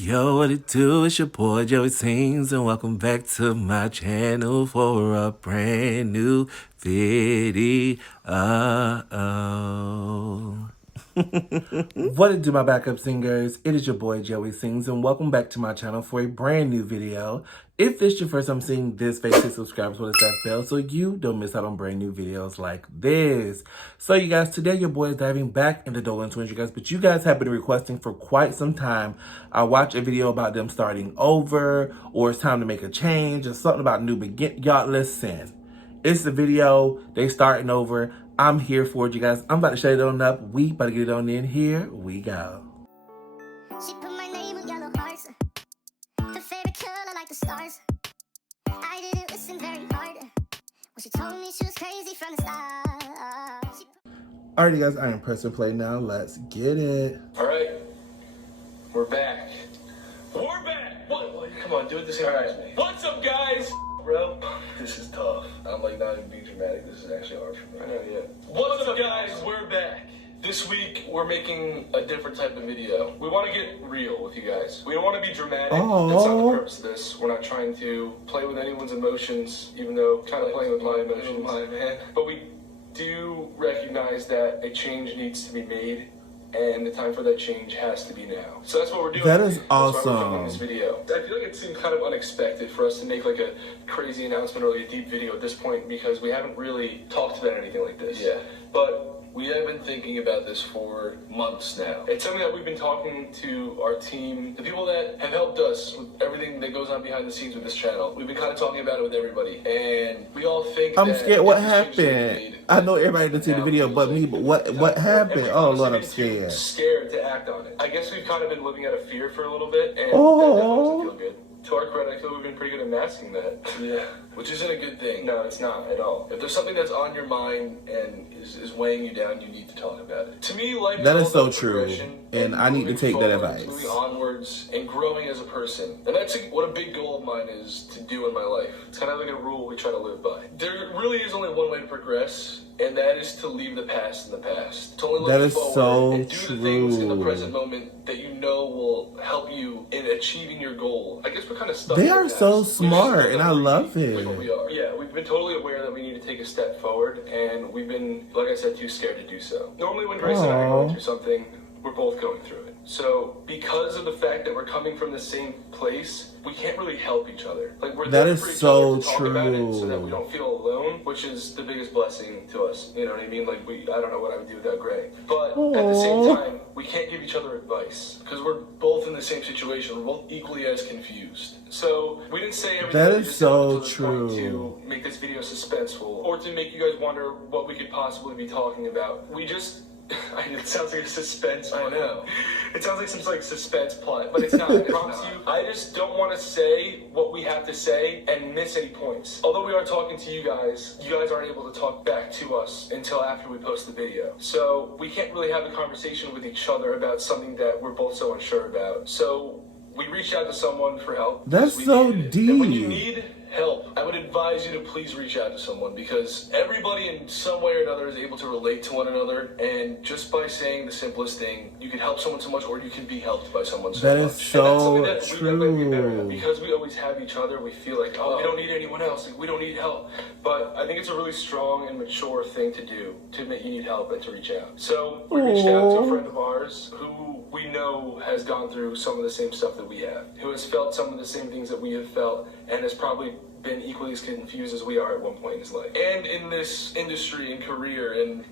Yo, what it do? It's your boy Joey Sings, and welcome back to my channel for a brand new video. What it do, my backup singers? It is your boy Joey Sings, and welcome back to my channel for a brand new video. If this is your first time seeing this face, hit subscribe as well as that bell so you don't miss out on brand new videos like this. So you guys, today your boy is diving back into Dolan twins, you guys, but you guys have been requesting for quite some time I watch a video about them starting over, or it's time to make a change, or something about new begin. Y'all, listen. It's the video, they starting over. I'm here for it, you guys. I'm about to shut it on up. We about to get it on in. Here we go. She put my name with yellow hearts. Her favorite color like the stars. I didn't listen very hard when she told me she was crazy from the start. Alrighty guys, I am pressing play now. Let's get it. Alright, we're back. We're back! What? Come on, do it the same as me. What's up, guys? Bro, this is tough. I'm like not even being dramatic. This is actually hard for me. I know, yeah. What's up, guys? We're back. This week, we're making a different type of video. We want to get real with you guys. We don't want to be dramatic. Aww. That's not the purpose of this. We're not trying to play with anyone's emotions, even though kind of playing with my emotions. But we do recognize that a change needs to be made, and the time for that change has to be now. So that's what we're doing. That is That's why we're filming awesome. this video. I feel like it seemed kind of unexpected for us to make like a crazy announcement or like a deep video at this point because we haven't really talked about anything like this. Yeah. But we have been thinking about this for months now. It's something that we've been talking to our team, the people that have helped us with everything that goes on behind the scenes with this channel. We've been kind of talking about it with everybody, and we all think I'm that scared. What if this change is happened? made, I know everybody didn't see the now video feels but like me, but what happened? everyone's Oh Lord, I'm been too scared. scared to act on it. I guess we've kind of been living out of fear for a little bit, and Oh. that definitely doesn't feel good. To our credit, I feel we've been pretty good at masking that. Yeah. Which isn't a good thing. No, it's not at all. If there's something that's on your mind and is weighing you down, you need to talk about it. To me, life That is all so about true, progression and I need to moving take that forwards, advice. Moving onwards and growing as a person. And that's what a big goal of mine is to do in my life. It's kind of like a rule we try to live by. There really is only one way to progress, and that is to leave the past in the past. To only look That is forward so and do the things in the true. present moment that you know will help you in achieving your goal. I guess we're kind of stuck. They in the are past. so We just smart, don't and know I who love we it. are. Yeah, we've been totally aware that we need to take a step forward, and we've been, like I said, too scared to do so. Normally when Grace and I are going through something, we're both going through it. So, because of the fact that we're coming from the same place, we can't really help each other. Like, we're That there is for each so other to talk about it so that true. we don't feel alone, which is the biggest blessing to us. You know what I mean? Like, I don't know what I would do without Gray. But at the same Aww. time, we can't give each other advice because we're both in the same situation. We're both equally as confused. So, we didn't say everything That we is just so said to this point true. to make this video suspenseful or to make you guys wonder what we could possibly be talking about. We just it sounds like a suspense. I know. It sounds like some like suspense plot, but it's not. I promise you. I just don't want to say what we have to say and miss any points. Although we are talking to you guys aren't able to talk back to us until after we post the video. So we can't really have a conversation with each other about something that we're both so unsure about. So we reached out to someone for help. That's because we so needed it. And when you deep. need help, I would advise you to please reach out to someone because everybody in some way or another is able to relate to one another, and just by saying the simplest thing, you can help someone so much, or you can be helped by someone so That much. is And so that's something that we definitely be better at. true. Because we always have each other, we feel like, oh, we don't need anyone else, like we don't need help. But I think it's a really strong and mature thing to do, to admit you need help and to reach out. So we reached out to a friend of ours who we know has gone through some of the same stuff that we have, who has felt some of the same things that we have felt, and has probably been equally as confused as we are at one point in his life. And in this industry and career and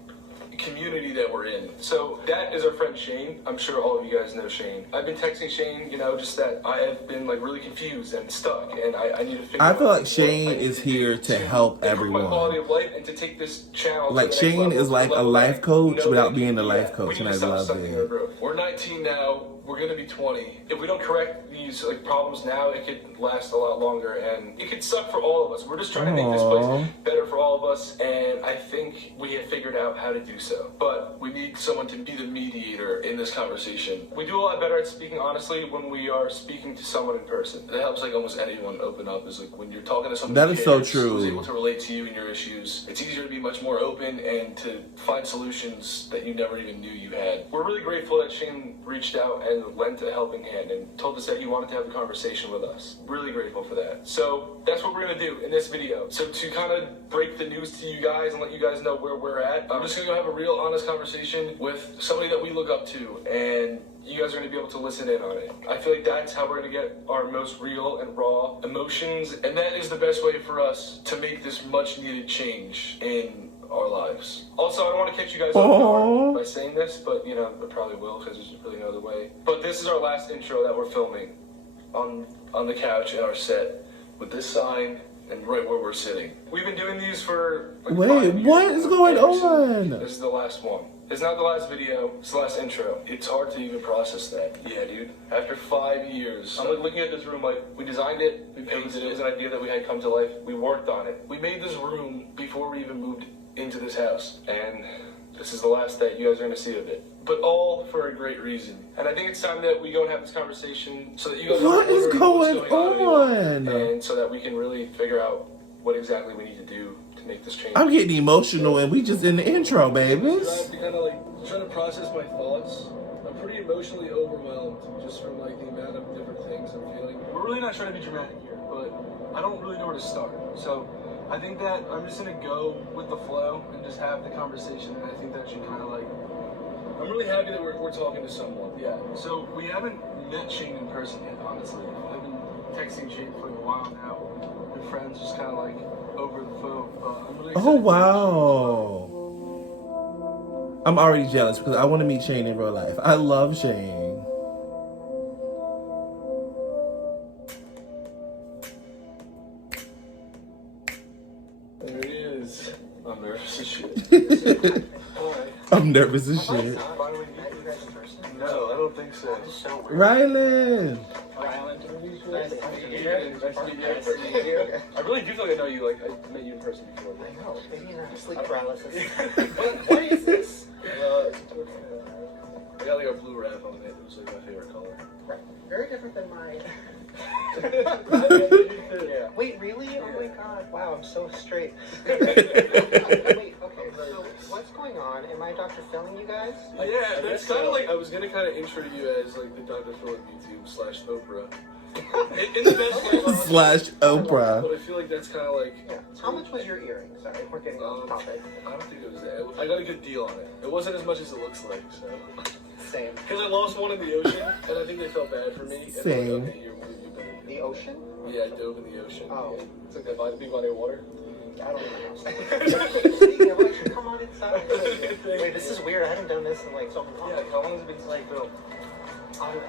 community that we're in. So that is our friend Shane. I'm sure all of you guys know Shane. I've been texting Shane, just that I have been like really confused and stuck, and I need to figure I out feel like what Shane I need is to here do to help improve my quality everyone. of life and to take this channel Like, to the Shane next level, is like to the a level life that coach know without that being a yeah, life coach, we and need I to stop love sucking our it. growth. We're 19 now. We're gonna be 20. If we don't correct these like problems now, it could last a lot longer, and it could suck for all of us. We're just trying to make this place better for all of us, and I think we have figured out how to do so. But we need someone to be the mediator in this conversation. We do a lot better at speaking honestly when we are speaking to someone in person. That helps like almost anyone open up. Is like when you're talking to someone That who is so cares, true. who's able to relate to you and your issues. It's easier to be much more open and to find solutions that you never even knew you had. We're really grateful that Shane reached out and and lent a helping hand and told us that he wanted to have a conversation with us. Really grateful for that. So that's what we're gonna do in this video. So to kind of break the news to you guys and let you guys know where we're at, I'm just gonna go have a real honest conversation with somebody that we look up to, and you guys are going to be able to listen in on it. I feel like that's how we're going to get our most real and raw emotions, and that is the best way for us to make this much needed change in our lives. Also, I don't want to catch you guys off guard by saying this, but you know, I probably will because there's really no other way. But this is our last intro that we're filming on the couch at our set with this sign and right where we're sitting. We've been doing these for like 5 years. What is going on? This is the last one. It's not the last video, it's the last intro. It's hard to even process that. Yeah, dude. After 5 years, I'm like looking at this room like, we designed it, we painted it, it was an idea that we had come to life, we worked on it. We made this room before we even moved into this house, and this is the last that you guys are gonna see of it. But all for a great reason. And I think it's time that we go and have this conversation so that you guys What is going on? And so that we can really figure out what exactly we need to do to make this change. I'm getting emotional and we just in the intro, I babies. have to kind of like try to process my thoughts. I'm pretty emotionally overwhelmed just from like the amount of different things I'm feeling. We're really not trying to be dramatic here, but I don't really know where to start. So I think that I'm just gonna go with the flow and just have the conversation, and I think that should kind of like, I'm really happy that we're talking to someone. Yeah. So we haven't met Shane in person yet, honestly. I've been texting Shane for a while now. We're friends, just kind of like over the phone. But I'm really excited. Oh, wow. I'm already jealous because I want to meet Shane in real life. I love Shane. There he is. I'm nervous as shit. I'm nervous as shit. Finally meet you guys in person? No, I don't think so. Rylan. I really do feel like I know you. Like I met you in person before. I know. Maybe you're not sleep paralysis. What is this? I got like a blue wrap on it. It was like my favorite color. Right. Very different than mine. Yeah. Wait, really? Oh my god. Wow, I'm so straight. Wait, okay, so what's going on? Am I Dr. Philling you guys? Yeah, that's kind of like, I was going to kind of intro you as like the Dr. Phil of YouTube / Oprah. In the best way. / Oprah. But I feel like that's kind of like... Yeah. How much was your earring? Sorry, we're getting off topic. I don't think it was that. I got a good deal on it. It wasn't as much as it looks like, so... Same. Because I lost one in the ocean, and I think they felt bad for me. Same. And like, okay, you're better. The ocean? Yeah, I dove in the ocean. Oh. It's like that big body of water. I don't know. Speaking of which, come on inside. Wait, this is weird. I haven't done this in like so long. Yeah, how long has it been like, Bill?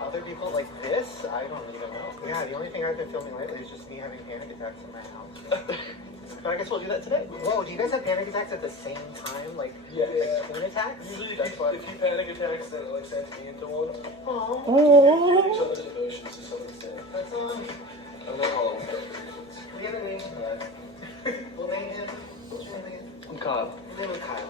Other people like this? I don't even know. Yeah, the only thing I've been filming lately is just me having panic attacks in my house. But I guess we'll do that today. Whoa, do you guys have panic attacks at the same time? Like, yeah. like twin attacks? Usually if you panic attacks, then it like sends me into one. Aww. We feel each other's emotions to some extent. That's I don't know how long it's we have a name. We'll name him. What's your name again? I'm Kyle. His name is Kyle.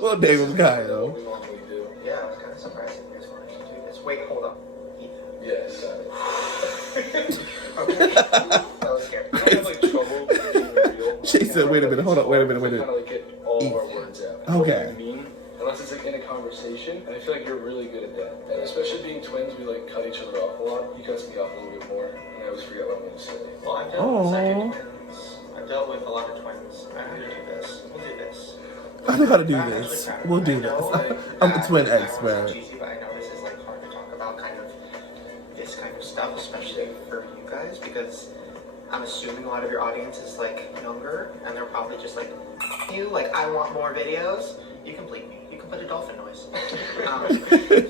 What name is Kyle? We normally do. Yeah, I was kind of surprised that you guys wanted to do this. Wait, hold up. Yes. Okay. That was scary. I have like trouble being real. She said, wait a minute, hold on, wait a minute, wait a Kind minute. of like get all of our words out. Okay. What we mean, unless it's like in a conversation, and I feel like you're really good at that. And especially being twins, we like cut each other off a lot. You cuss me off a little bit more, and I always forget what I'm going to say. Well, I've dealt with psychic twins. I've dealt with a lot of twins. I know how to do this. We'll do this. I know how to do this. We'll do this. I'm a twin expert. Cheesy, but I know this is like hard to talk about kind of this kind of stuff, especially for you guys, because I'm assuming a lot of your audience is like younger, and they're probably just like, you, like, I want more videos. You can bleep me. You can put a dolphin noise.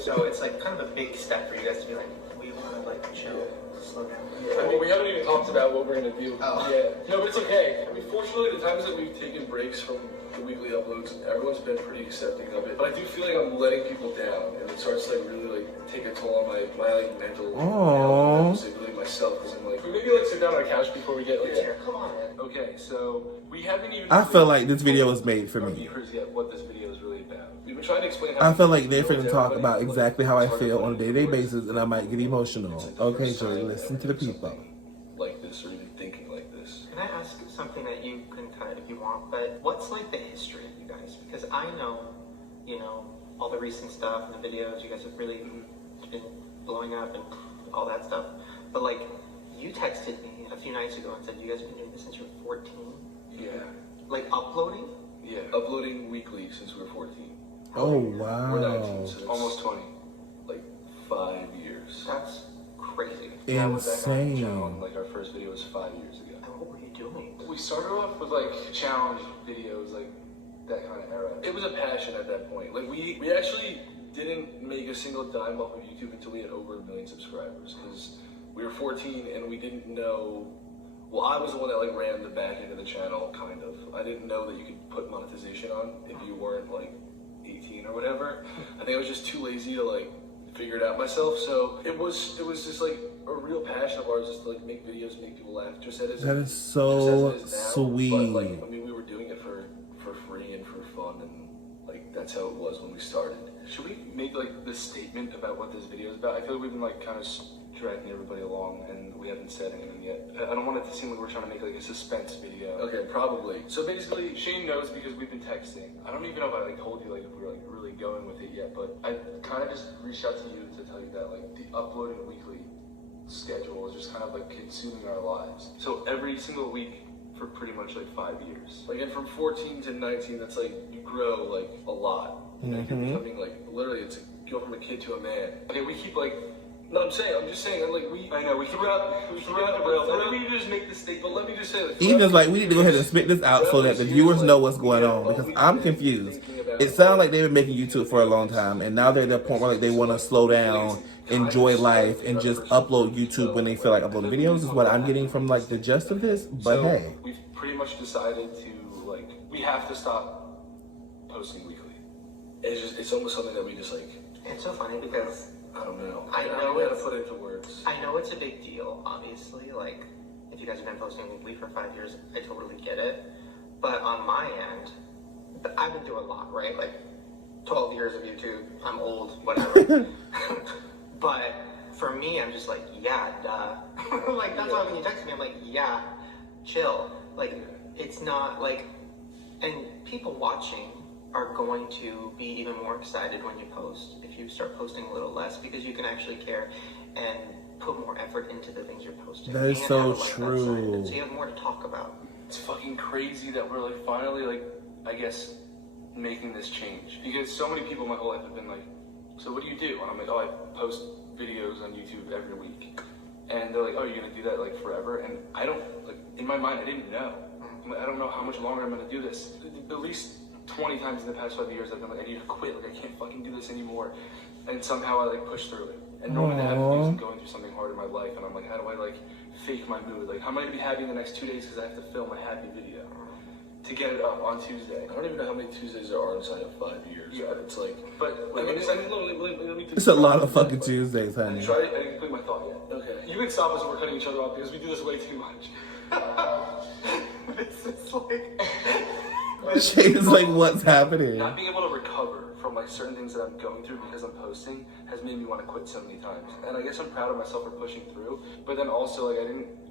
So it's like kind of a big step for you guys to be like, we want to like chill, slow down. I mean, we haven't even talked about what we're going to do Oh. yet. No, but it's okay. I mean, fortunately, the times that we've taken breaks from the weekly uploads, everyone's been pretty accepting of it. But I do feel like I'm letting people down, and it starts to like really like take a toll on my like mental health, and really myself, because I'm like, we maybe like sit down on a couch before we get like Here, come on. Okay, so we haven't even. I feel like this video was made for our me. viewers yet what this video is really about. We've been trying to explain. I feel like they're finna talk about exactly how I feel on a day-to-day basis, and I might get emotional. Okay, Joey, listen to the people. Like this, or even thinking like this. Can I ask something that you can cut if you want, but what's like the history of you guys? Because I know, you know, all the recent stuff and the videos, you guys have really been blowing up and all that stuff. But like, you texted me a few nights ago and said you guys have been doing this since you were 14. Yeah. Like uploading? Yeah, uploading weekly since we were 14. Oh, wow. We're 19, so almost 20. Like 5 years. That's crazy. That was back on the Insane. channel, like our first video was 5 years ago. And what were you doing? We started off with like challenge videos, like that kind of era. It was a passion at that point. Like we actually didn't make a single dime off of YouTube until we had over 1 million subscribers, because we were 14 and we didn't know. Well, I was the one that like ran the back end of the channel, kind of. I didn't know that you could put monetization on if you weren't like 18 or whatever. I think I was just too lazy to like figure it out myself. So it was just like a real passion of ours, just to like make videos, make people laugh. Just as That is so sweet. But like, I mean, we were doing it for free and for fun, and like that's how it was when we started. Should we make like the statement about what this video is about? I feel like we've been like kind of dragging everybody along and we haven't said anything yet. I don't want it to seem like we're trying to make like a suspense video. Okay, probably. So basically, Shane knows because we've been texting. I don't even know if I like told you like if we were like really going with it yet, but I kind of just reached out to you to tell you that like the uploading weekly schedule is just kind of like consuming our lives. So every single week for pretty much like 5 years. Like, and from 14 to 19, that's like you grow like a lot. You know, you're becoming like literally it's you go from a kid to a man. Okay, we keep like. No, I'm just saying, like, I know, we threw out the rail. Let me just make the statement, but let me just say, like, Ethan's like, we need to go ahead and spit this out so that the viewers know what's going on, because I'm confused. It sounds like they've been making YouTube for a long time, and now they're at the point where like they want to slow down, enjoy life, and just upload YouTube when they feel like uploading videos is what I'm getting from like the gist of this. But so hey, we've pretty much decided to like we have to stop posting weekly. It's almost something that we just like. It's so funny because I don't know. I know how to it's- put it into words. I know it's a big deal, obviously. Like, if you guys have been posting weekly for 5 years, I totally get it. But on my end, I've been through a lot, right? Like, 12 years of YouTube. I'm old, whatever. But for me, I'm just like, yeah, duh. Like, that's why when you text me, I'm like, yeah, chill. Like, it's not like, and people watching are going to be even more excited when you post if you start posting a little less, because you can actually care and put more effort into the things you're posting. That is and so have a life outside of true. it, so you have more to talk about. It's fucking crazy that we're like finally like I guess making this change, because so many people my whole life have been like, so what do you do? And I'm like, oh, I post videos on YouTube every week. And they're like, oh, you're gonna do that like forever? And I don't, like, in my mind I didn't know. I'm like, I don't know how much longer I'm gonna do this. At least 20 times in the past 5 years I've been like, I need to quit, like I can't fucking do this anymore. And somehow I like push through it. And normally that happens I'm going through something hard in my life and I'm like, how do I like fake my mood? Like, how am I gonna be happy in the next 2 days because I have to film a happy video to get it up on Tuesday? I don't even know how many Tuesdays there are inside of 5 years. Yeah, but it's like, but I mean, let me it's a lot of fucking Tuesdays, honey. I didn't complete my thought yet. Okay. You can stop us when we're cutting each other off because we do this way too much. This is like. Shane is like, what's happening? Not being able to recover from like certain things that I'm going through because I'm posting has made me want to quit so many times. And I guess I'm proud of myself for pushing through. But then also like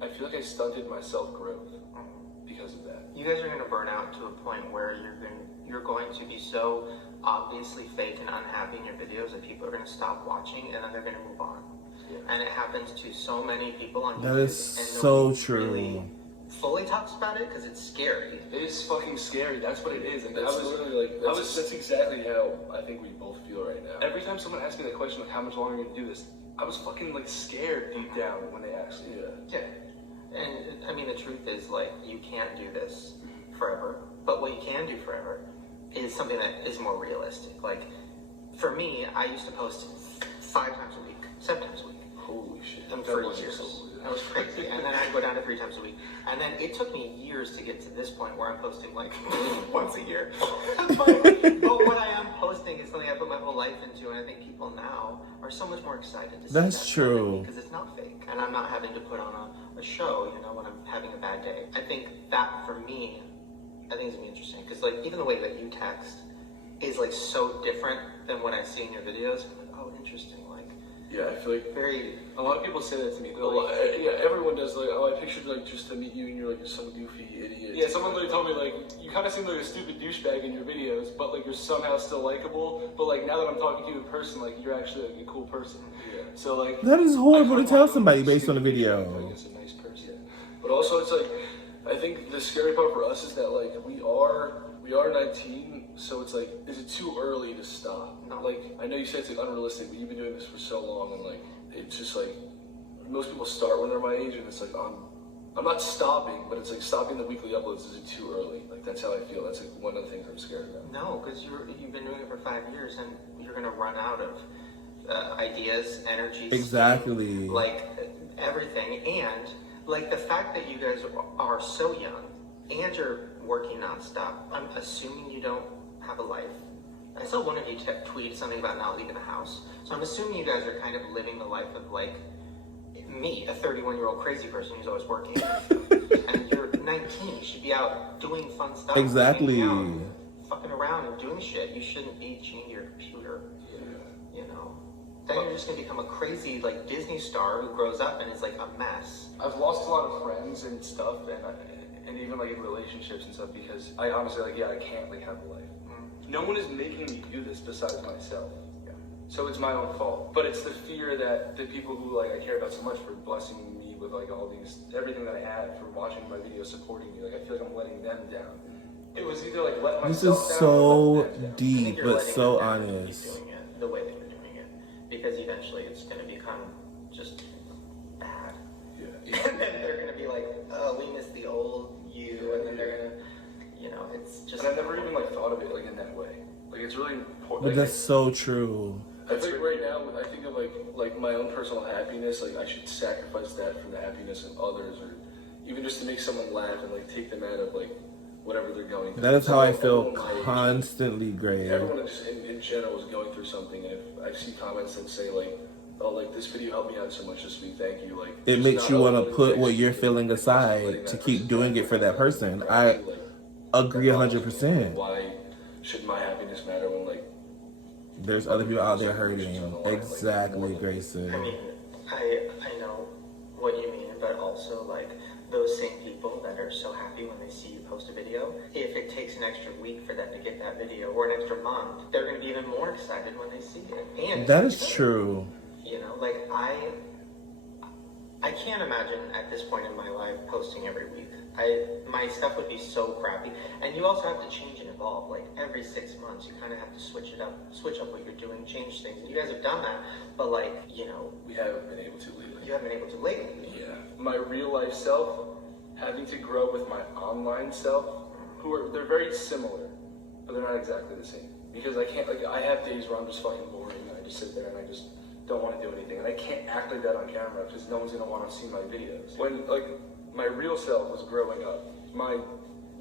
I feel like I stunted my self-growth because of that. You guys are going to burn out to a point where you're going to be so obviously fake and unhappy in your videos that people are going to stop watching and then they're going to move on. Yeah. And it happens to so many people on YouTube. That is so true. Really fully talks about it because it's scary. It is fucking scary. That's what it is. Like, That's literally like that's exactly how I think we both feel right now. Every time someone asks me that question, like how much longer are you gonna do this, I was fucking like scared deep down when they asked me. Yeah. And I mean the truth is like you can't do this forever. But what you can do forever is something that is more realistic. Like for me, I used to post 5 times a week, 7 times a week. Holy shit. And for years. That was crazy. And then I'd go down to 3 times a week. And then it took me years to get to this point where I'm posting like once a year. but what I am posting is something I put my whole life into, and I think people now are so much more excited to see That's true. because it's not fake. And I'm not having to put on a show, you know, when I'm having a bad day. I think that for me, I think it's gonna be interesting. Because like even the way that you text is like so different than what I see in your videos. I'm like, oh, interesting. Yeah, I feel like a lot of people say that to me. They're like, yeah, everyone does. Like, oh, I pictured like just to meet you, and you're like some goofy idiot Yeah, someone literally told me, like, you kind of seem like a stupid douchebag in your videos, but, like, you're somehow still likable. But, like, now that I'm talking to you in person, like, you're actually, like, a cool person. Yeah. So, like... That is horrible to tell somebody based on a video. Like, it's a nice person. Yeah. But also, it's, like, I think the scary part for us is that, like, we are 19, so it's, like, is it too early to stop? Like, I know you said it's, like, unrealistic, but you've been doing this for so long, and, like, it's just, like, most people start when they're my age, and it's, like, I'm not stopping, but it's like stopping the weekly uploads is too early. Like that's how I feel. That's like one of the things I'm scared about. No, because you've been doing it for 5 years, and you're gonna run out of ideas, energy, exactly, steam, like everything. And like the fact that you guys are so young and you're working nonstop. I'm assuming you don't have a life. I saw one of you tweet something about not leaving the house. So I'm assuming you guys are kind of living the life of like me, a 31-year-old crazy person who's always working. And you're 19, you should be out doing fun stuff. Exactly. Out, fucking around and doing shit. You shouldn't be chained to your computer. Yeah. You know? Then you're just gonna become a crazy like Disney star who grows up and is like a mess. I've lost a lot of friends and stuff, and even like in relationships and stuff because I honestly I can't like have a life. Mm-hmm. No one is making me do this besides myself. So it's my own fault. But it's the fear that the people who like I care about so much for blessing me with like all these, everything that I have, for watching my videos, supporting me, like I feel like I'm letting them down. It was either like let myself down. This is so deep, but so honest. Doing it the way that you're doing it. Because eventually it's gonna become just bad. Yeah. And then they're gonna be like, oh, we miss the old you, and then they're gonna, you know, it's just. And I never even like thought of it like in that way. Like it's really important. But that's so true. I think right now, I think of like my own personal happiness. Like I should sacrifice that for the happiness of others, or even just to make someone laugh and like take them out of like whatever they're going through. That is how I feel constantly, Gray. Everyone just in general is going through something, and if I see comments that say like, "Oh, like this video helped me out so much this week, thank you," like it makes you want to put what you're feeling aside to keep doing it for that person. I agree 100%. Why should my happiness matter when like there's other people out there hurting? Exactly, Grayson. I mean, I know what you mean, but also like those same people that are so happy when they see you post a video, if it takes an extra week for them to get that video or an extra month, they're going to be even more excited when they see it. And that is true. You know, like I can't imagine at this point in my life posting every week. My stuff would be so crappy. And you also have to change and evolve. Like every 6 months, you kind of have to switch up what you're doing, change things. And you guys have done that, but like, you know. We haven't been able to lately. You haven't been able to lately. Yeah. My real life self, having to grow with my online self, they're very similar, but they're not exactly the same. Because I can't, like, I have days where I'm just fucking boring and I just sit there and I just don't want to do anything. And I can't act like that on camera because no one's going to want to see my videos. When, like, my real self was growing up, my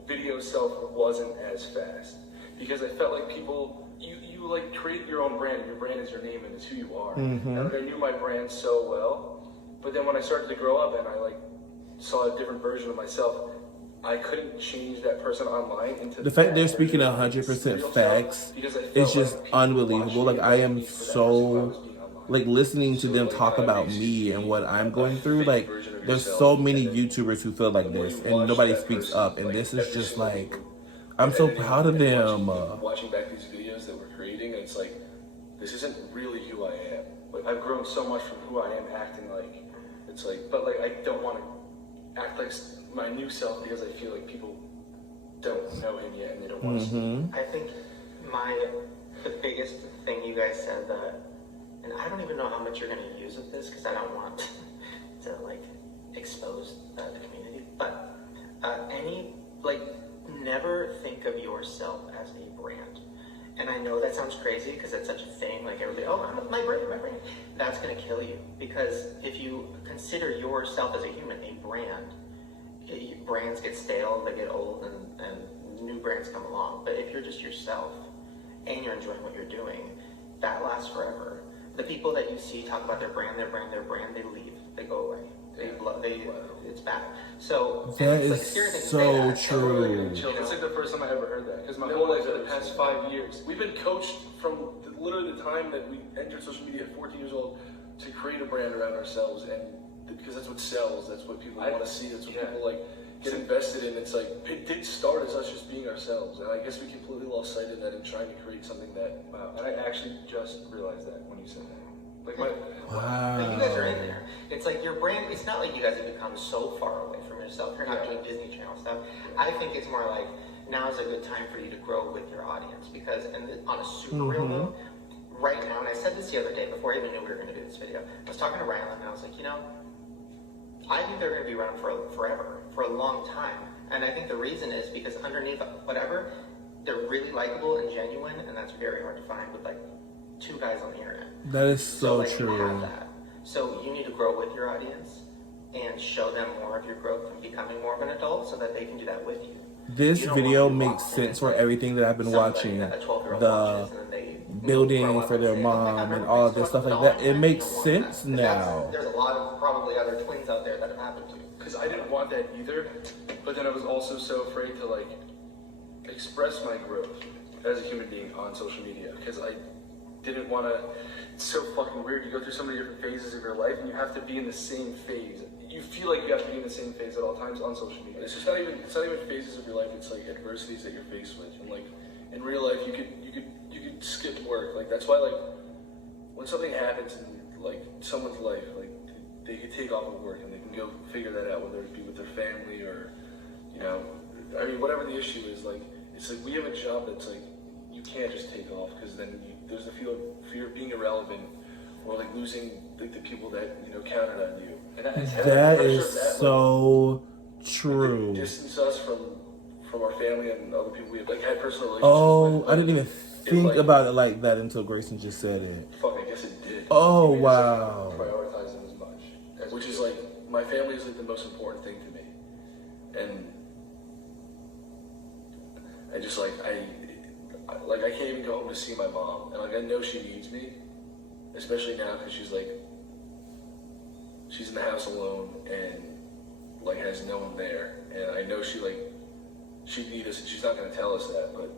video self wasn't as fast because I felt like people, you like create your own brand, and your brand is your name and it's who you are. Mm-hmm. And like, I knew my brand so well, but then when I started to grow up and I like saw a different version of myself, I couldn't change that person online into the fact they're speaking 100% facts is just unbelievable. Like I am so like listening to them talk about me and what I'm going through. Like there's so many YouTubers who feel like this and nobody speaks up, and this is just like, I'm so proud of them. Watching back these videos that we're creating, and it's like, this isn't really who I am. Like I've grown so much from who I am acting like. It's like, but like I don't want to act like my new self because I feel like people don't know him yet and they don't want to see him. I think the biggest thing you guys said that, and I don't even know how much you're going to use of this because I don't want to like expose the community, but never think of yourself as a brand. And I know that sounds crazy because that's such a thing, like everybody, oh, I'm my brand. That's going to kill you, because if you consider yourself as a human a brand, brands get stale, they get old, and new brands come along. But if you're just yourself and you're enjoying what you're doing, that lasts forever. The people that you see talk about their brand, they leave, they go away. It's bad. So that is like scary thing to so say that. true. It's like the first time I ever heard that, because my whole life for the past 5 years, we've been coached from literally the time that we entered social media at 14 years old to create a brand around ourselves, and because that's what sells, that's what people want to see, that's what people like. get invested in. It's like, it did start as us just being ourselves. And I guess we completely lost sight of that in trying to create something that, wow. And I actually just realized that when you said that. Like, wow. But you guys are in there. It's like your brand, it's not like you guys have become so far away from yourself. You're not doing Disney Channel stuff. I think it's more like, now is a good time for you to grow with your audience. Because, and on a super real note, right now, and I said this the other day before I even knew we were going to do this video, I was talking to Rylan and I was like, you know, I think they're going to be around for forever, for a long time. And I think the reason is because underneath whatever, they're really likable and genuine, and that's very hard to find with like 2 guys on the internet. That is so like, true. You have that. So you need to grow with your audience and show them more of your growth and becoming more of an adult so that they can do that with you. This video makes sense for everything that I've been watching. The building for their mom and all of this stuff like that. It makes sense now. There's a lot of probably other twins out there that have happened to you. Because I didn't want that either, but then I was also so afraid to like express my growth as a human being on social media because I didn't want to. It's so fucking weird. You go through so many different phases of your life and you have to be in the same phase. You feel like you have to be in the same phase at all times on social media. It's just not even phases of your life. It's like adversities that you're faced with. And like in real life, you could skip work. Like that's why like when something happens in like someone's life, like they could take off of work and they can go figure that out, whether it be with their family or, you know, I mean, whatever the issue is. Like it's like we have a job that's like you can't just take off because then there's the fear of being irrelevant or like losing like the people that you know counted on you. And that is so true. They distance us from our family and other people we have like had personal relationships Oh, with. I didn't even think about it like that until Grayson just said it. Fuck, I guess it did. Oh, I mean, wow. just, like, prioritize them as much. Which is like, my family is like the most important thing to me. And I just like, I can't even go home to see my mom. And like, I know she needs me. Especially now because she's in the house alone and like has no one there. And I know she'd need us and she's not going to tell us that, but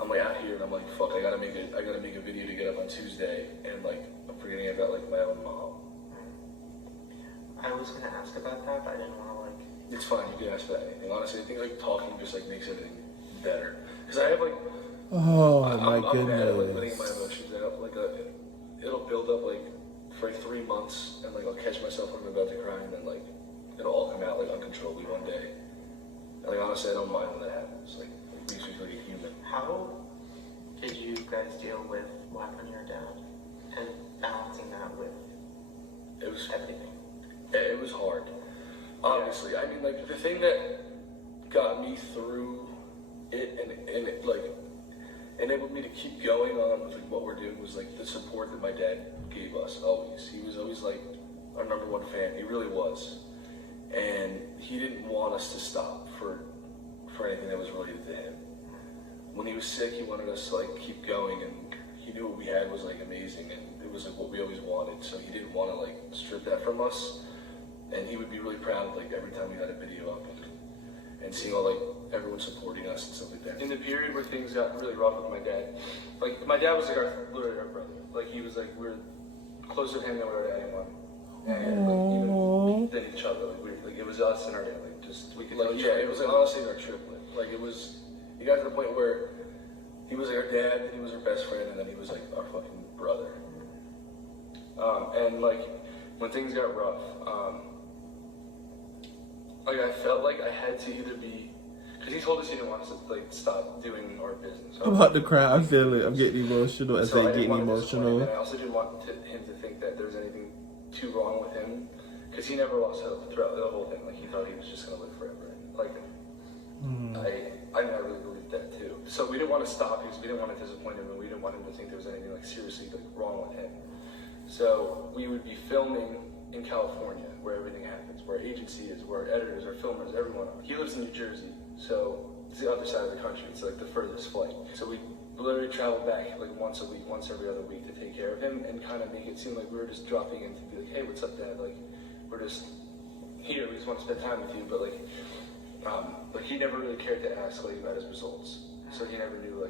I'm like out here and I'm like, fuck, I gotta make a video to get up on Tuesday, and like I'm forgetting about like my own mom. I was gonna ask about that, but I didn't want to like. It's fine, you can ask about anything. Honestly, I think like talking just like makes everything better. Because I have like, I'm bad at like letting my emotions out. Like it'll build up like for like 3 months, and like I'll catch myself when I'm about to cry, and then like it'll all come out like uncontrollably one day. And like honestly, I don't mind when that happens. Like it makes me feel like a human. How did you guys deal with what happened to your dad and balancing that with everything? It was hard. Obviously, I mean, like the thing that got me through it and it like enabled me to keep going on with like what we're doing was like the support that my dad gave us. Always, he was always like our #1 fan. He really was, and he didn't want us to stop for anything that was related to him. When he was sick, he wanted us to like keep going, and he knew what we had was like amazing, and it was like what we always wanted. So he didn't want to like strip that from us, and he would be really proud like every time we had a video up and seeing all like everyone supporting us and stuff like that. In the period where things got really rough with my dad, like my dad was like literally our brother. Like he was like we're closer to him than we were to anyone, and like even than each other. Like it was us and our dad. Like just we could like it was like honestly our triplet. Like it was. He got to the point where he was like our dad, then he was our best friend, and then he was like our fucking brother. And like when things got rough, like I felt like I had to either be, because he told us he didn't want us to like stop doing our business. I'm about to cry. I feel it. I'm getting emotional as I get emotional. And I also didn't want him to think that there was anything too wrong with him, because he never lost hope throughout the whole thing. Like he thought he was just gonna live forever. And, like I really believed that too. So we didn't want to stop because we didn't want to disappoint him, and we didn't want him to think there was anything like seriously like wrong with him. So we would be filming in California, where everything happens, where agency is, where editors, our filmers, everyone are. He lives in New Jersey, so it's the other side of the country. It's like the furthest flight. So we literally travel back like once a week, once every other week to take care of him and kind of make it seem like we were just dropping in to be like, hey, what's up, Dad? Like we're just here. We just want to spend time with you, but like he never really cared to ask like about his results, so he never knew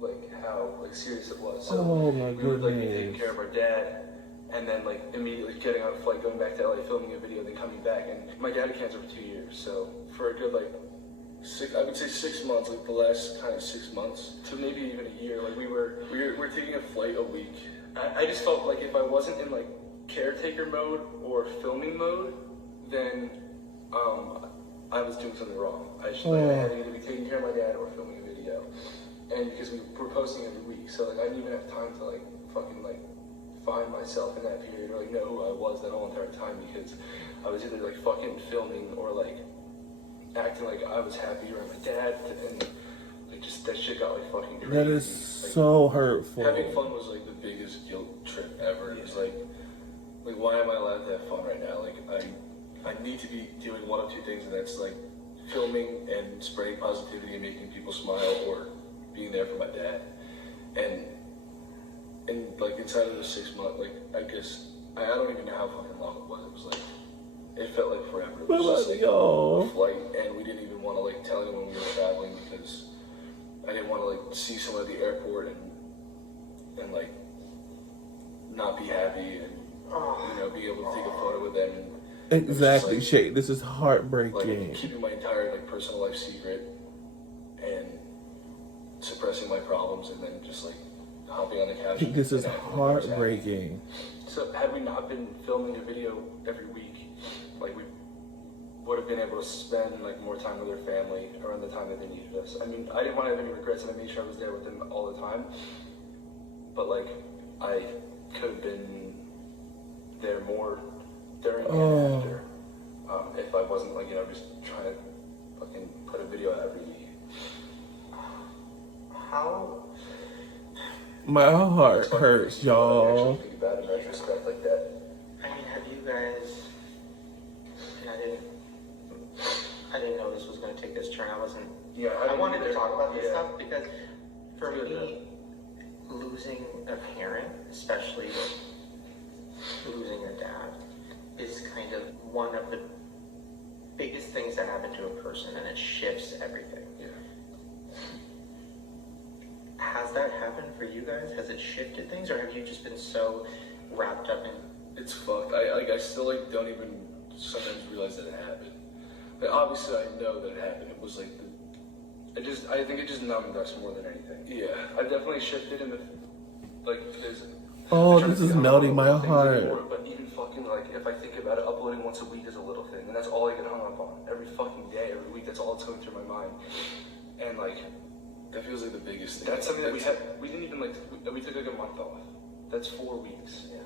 like how like serious it was. So oh my we would like be taking care of our dad, and then like immediately getting on a flight, going back to LA, filming a video, then coming back. And my dad had cancer for 2 years, so for a good like I would say 6 months, like the last kind of 6 months to maybe even a year, like we were taking a flight a week. I just felt like if I wasn't in like caretaker mode or filming mode, then I was doing something wrong. I had to either be taking care of my dad or filming a video. And because we were posting every week, so like I didn't even have time to like fucking like find myself in that period or like know who I was that whole entire time, because I was either like fucking filming or like acting like I was happy around my dad, and like just that shit got like fucking crazy. That is like, so hurtful. Having fun was like the biggest guilt trip ever. It was like why am I allowed to have fun right now? Like I need to be doing one of two things, and that's like filming and spreading positivity and making people smile, or being there for my dad. And like inside of the 6 months, like I guess I don't even know how fucking long it was. It was like it felt like forever. It was just like a flight, and we didn't even want to like tell anyone we were traveling, because I didn't want to like see someone at the airport and like not be happy, and you know, be able to take a photo with them. And Exactly, like, Shay. This is heartbreaking. like keeping my entire like personal life secret and suppressing my problems, and then just like hopping on the couch. This is heartbreaking. So had we not been filming a video every week, like we would have been able to spend like more time with their family around the time that they needed us. I mean, I didn't want to have any regrets, and I made sure I was there with them all the time. But like, I could have been there more during and after, if I wasn't like, you know, just trying to fucking put a video out every week. How? My heart hurts, y'all. Think about it in retrospect like that. I mean, have you guys? And I didn't know this was going to take this turn. I wasn't. Yeah, I wanted to talk about this yeah. stuff because for me, losing a parent, especially losing a dad, is kind of one of the biggest things that happen to a person, and it shifts everything. Yeah. Has that happened for you guys? Has it shifted things, or have you just been so wrapped up in? It's fucked. I still like don't even sometimes realize that it happened. But obviously I know that it happened. It was like I think it just numbed us more than anything. yeah. I definitely shifted in the, like, there's... Oh, I'm trying this to is think melting of my little things heart. anymore, but even fucking, like, if I think about it, uploading once a week is a little thing, and that's all I get hung up on. Every fucking day, every week, that's all that's going through my mind. And, like... That feels like the biggest thing. That's something that we didn't even, like, we took, like, a month off. That's 4 weeks. Yeah.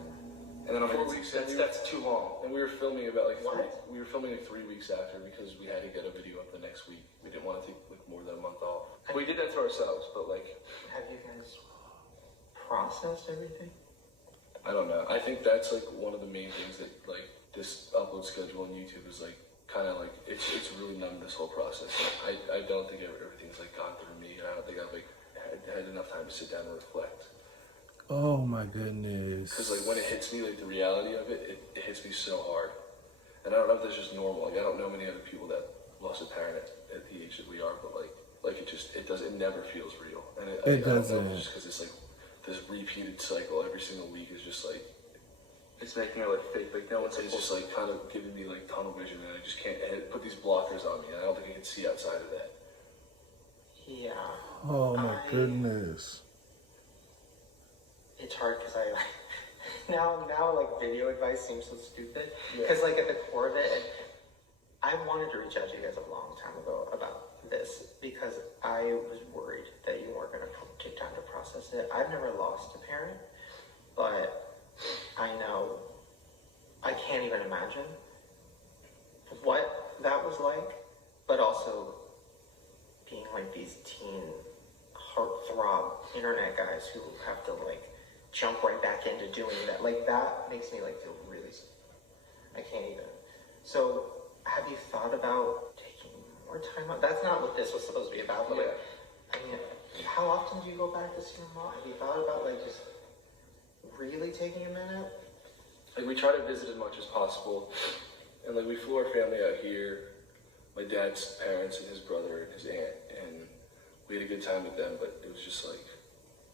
And then I'm 4 like, weeks, that's too long. And we were filming about like What? we were filming like 3 weeks after, because we had to get a video up the next week. We didn't want to take like more than a month off. We did that to ourselves, but, like... Have you guys processed everything? I don't know. I think that's like one of the main things that like this upload schedule on YouTube is like kind of like it's really numbed this whole process. I don't think everything's like gone through me, and I don't think I've like had enough time to sit down and reflect. Oh my goodness. Because like when it hits me, like the reality of it hits me so hard. And I don't know if that's just normal. Like I don't know many other people that lost a parent at the age that we are, but like it never feels real. And It I don't doesn't. know, just because it's like this repeated cycle every single week is just like It's making it, like, fake. Like, no one's it's just like kind of giving me like tunnel vision, and I just can't put these blockers on me. And I don't think I can see outside of that. Yeah. Oh my goodness. It's hard because I now like video advice seems so stupid because like at the core of it, I wanted to reach out to you guys a long time ago about this because I was worried that you weren't going to take time to process it. I've never lost a parent, but I know I can't even imagine what that was like, but also being like these teen heartthrob internet guys who have to like jump right back into doing that. Like that makes me like feel really, I can't even. So have you thought about taking more time out? That's not what this was supposed to be about, but like, I mean, how often do you go back to see your mom? Have you thought about like just really taking a minute? Like we try to visit as much as possible, and like we flew our family out here, my dad's parents and his brother and his aunt, and we had a good time with them. But it was just like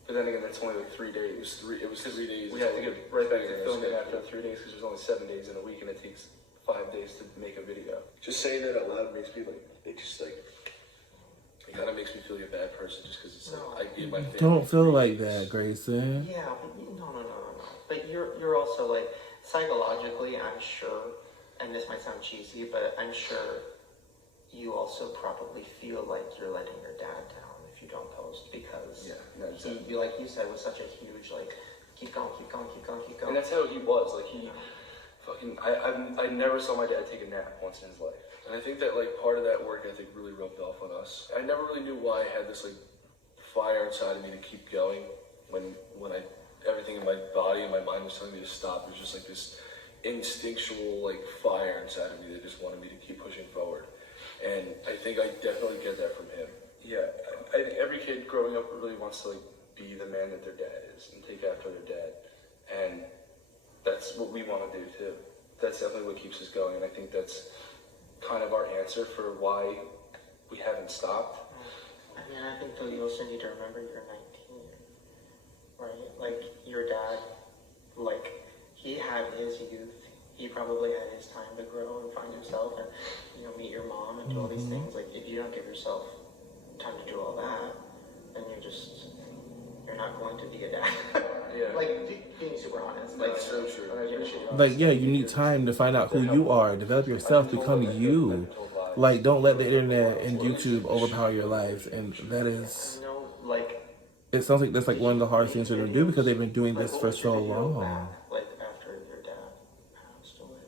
But then again, that's only like 3 days. It was 3 days. We had to get right back to filming after 3 days because there's only 7 days in a week and it takes 5 days to make a video. Just saying that out loud makes me like, it kind of makes me feel like a bad person just because it's like, I gave my family. Don't feel like that, Grayson. Yeah, but no. But you're also like, psychologically, I'm sure, and this might sound cheesy, but I'm sure you also probably feel like you're letting your dad down if you don't post because he, like you said, was such a huge like, keep going. And that's how he was. Like he fucking, I never saw my dad take a nap once in his life. And I think that like part of that work ethic really rubbed off on us. I never really knew why I had this like fire inside of me to keep going when everything in my body and my mind was telling me to stop. It was just like this instinctual like fire inside of me that just wanted me to keep pushing forward. And I think I definitely get that from him. Yeah, I think every kid growing up really wants to like be the man that their dad is and take after their dad. And that's what we want to do too. That's definitely what keeps us going. And I think that's kind of our answer for why we haven't stopped. I mean, I think though you also need to remember you're 19, right? Like your dad, like he had his youth. He probably had his time to grow and find himself and, you know, meet your mom and do all these things. Like if you don't give yourself time to do all that, then you're not going to be a dad. Yeah. Like being super honest. Like so true. Like, yeah, you need time to find out who you are, develop yourself, become you. Like, don't let the internet and YouTube overpower your life. And that is, it sounds like that's like one of the hardest things to do because they've been doing this for so long. Like after your dad passed away.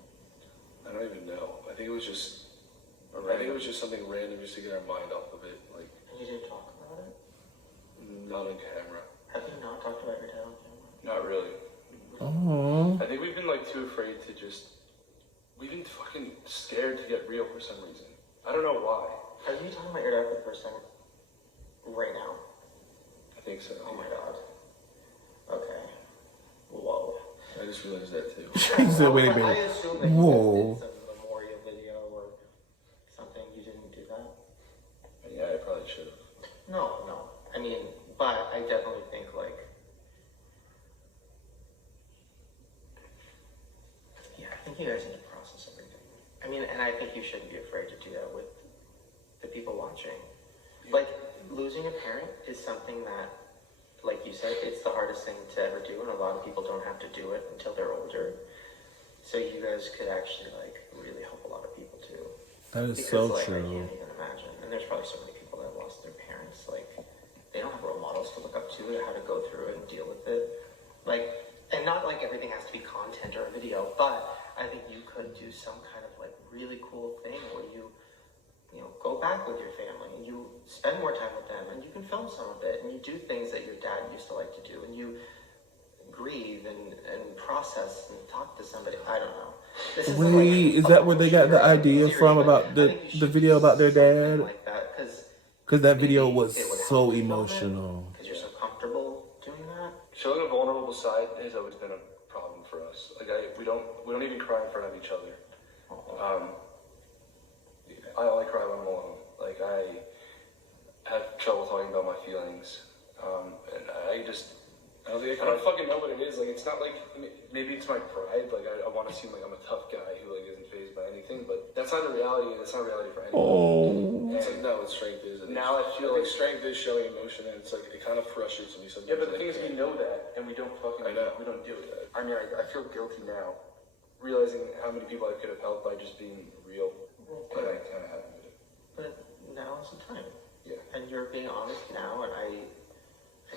I don't even know. I think it was just something random just to get our mind off of it. Like, And you didn't talk about it? not on camera. Have you not talked about your dad on camera? Not really. Oh, I think we've been like too afraid to we've been fucking scared to get real for some reason. I don't know why. Are you talking about your dad for the first time right now? I think so. Oh my god. Okay. Whoa. I just realized that too. he said, wait a I minute. assume that Whoa. you guys did some memorial video or something. You didn't do that? Yeah, I probably should have. No. I mean, but I definitely think like, yeah, I think you guys need to process everything. I mean, and I think you shouldn't be afraid to do that with the people watching. Like, losing a parent is something that, like you said, it's the hardest thing to ever do, and a lot of people don't have to do it until they're older. So you guys could actually, like, really help a lot of people too. That is Because, so like, I true. can't even imagine. And there's probably so many people that have lost their parents. Like, they don't have role models to look up to, how to go through it and deal with it. Like, and not like everything has to be content or a video, but I think you could do some kind of like really cool thing where you know, go back with your family and you spend more time with them and you can film some of it and you do things that your dad used to like to do and you grieve and process and talk to somebody. I don't know. This isn't like Wait, is that where they got the idea from about the video about their dad? like that, Because that video was so emotional. because you're so comfortable doing that. Showing a vulnerable side has always been a problem for us. Like we don't even cry in front of each other. I only cry when I'm alone. Like I have trouble talking about my feelings, and I don't fucking know what it is. Like it's not like maybe it's my pride. Like I want to seem like I'm a tough guy who like isn't fazed by anything, but that's not the reality. That's not reality for anyone. Oh. It's like, no, it's strength is. Now I feel like like strength is showing emotion, and it's like it kind of frustrates me sometimes. yeah, but the like, thing is, we know that, and we don't fucking I know. we don't deal with that. I mean, I feel guilty now, realizing how many people I could have helped by just being real, and I kind of haven't been. But now is the time. Yeah. And you're being honest now, and I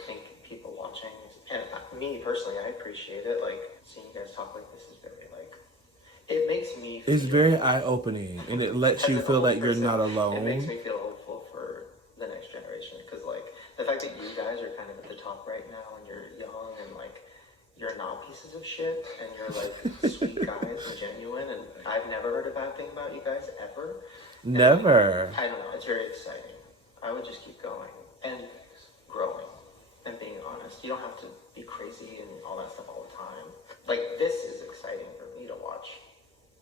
think people watching, and me personally, I appreciate it. Like, seeing you guys talk like this is very, like, it makes me It's feel, very eye-opening, and it lets you as an feel old like you're person, not It makes alone. me feel hopeful for the next generation, because, like, the fact that you guys are kind of at the top right now, and you're young, and, like, you're not pieces of shit, and you're, like, sweet guys and genuine, and I've never heard a bad thing about you guys, ever. Never. I don't know, it's very exciting. I would just keep going and growing and being honest. You don't have to be crazy and all that stuff all the time. Like, this is exciting for me to watch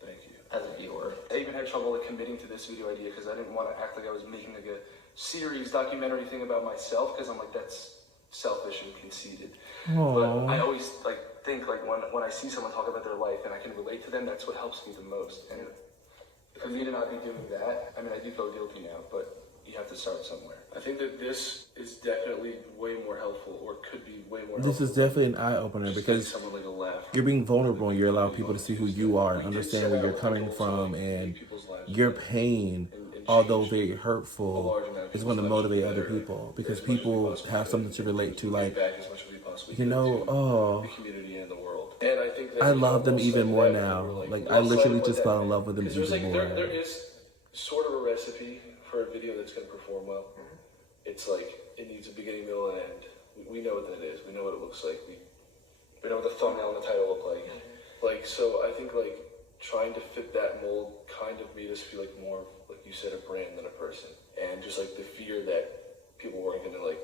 Thank you. as a viewer. I even had trouble like committing to this video idea because I didn't want to act like I was making like a series documentary thing about myself because I'm like that's selfish and conceited. Aww. But I always think when I see someone talk about their life and I can relate to them, that's what helps me the most. And for me to not be doing that, I mean, I do feel guilty now, but you have to start somewhere. I think that this is definitely way more helpful, or could be way more This helpful. is definitely an eye-opener because someone like a laugh. you're being vulnerable and you're allowing people to see who you are, understand where you're coming from, and your pain, although very hurtful, is going to motivate other people because people have something to relate to, like, you know, oh, community and the world. And I think I love them even more now. Like, I literally just fell in love with them even more. There is sort of a recipe for a video that's going to perform well. It's like, it needs a beginning, middle, and end. We know what that is. We know what it looks like. We know what the thumbnail and the title look like. Like, so I think, like, trying to fit that mold kind of made us feel like more, like you said, a brand than a person. And just, like, the fear that people weren't going to, like,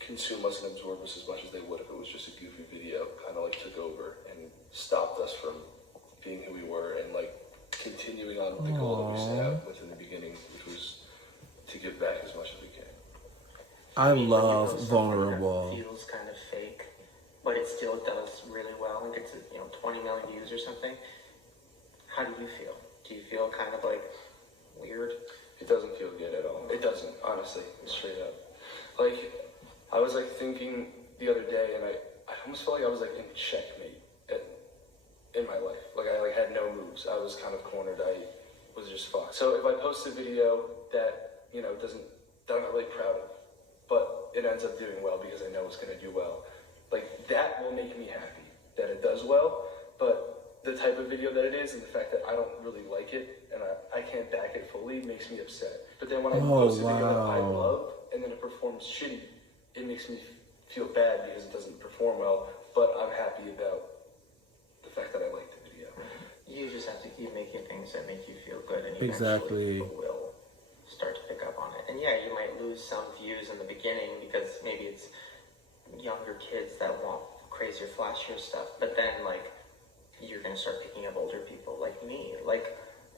consume us and absorb us as much as they would if it was just a goofy video kind of, like, took over and stopped us from being who we were and, like, continuing on with the goal that we set out with in the beginning, which was to give back as much as we can. I love vulnerable. It feels kind of fake, but it still does really well and gets 20 million views or something. How do you feel? Do you feel kind of like weird? It doesn't feel good at all. It doesn't, honestly, straight up. Like, I was like thinking the other day, and I almost felt like I was like in checkmate in my life. Like I had no moves. I was kind of cornered. I was just fucked. So if I post a video that that I'm not really proud of, but it ends up doing well because I know it's gonna do well, like that will make me happy that it does well. But the type of video that it is and the fact that I don't really like it and I can't back it fully makes me upset. But then when I post a video that I love and then it performs shitty, it makes me feel bad because it doesn't perform well, but I'm happy about the fact that I like the video. You just have to keep making things that make you feel good, and Exactly. eventually people will start to pick up on it. And yeah, you might lose some views in the beginning because maybe it's younger kids that want crazier, flashier stuff, but then like you're gonna start picking up older people like me,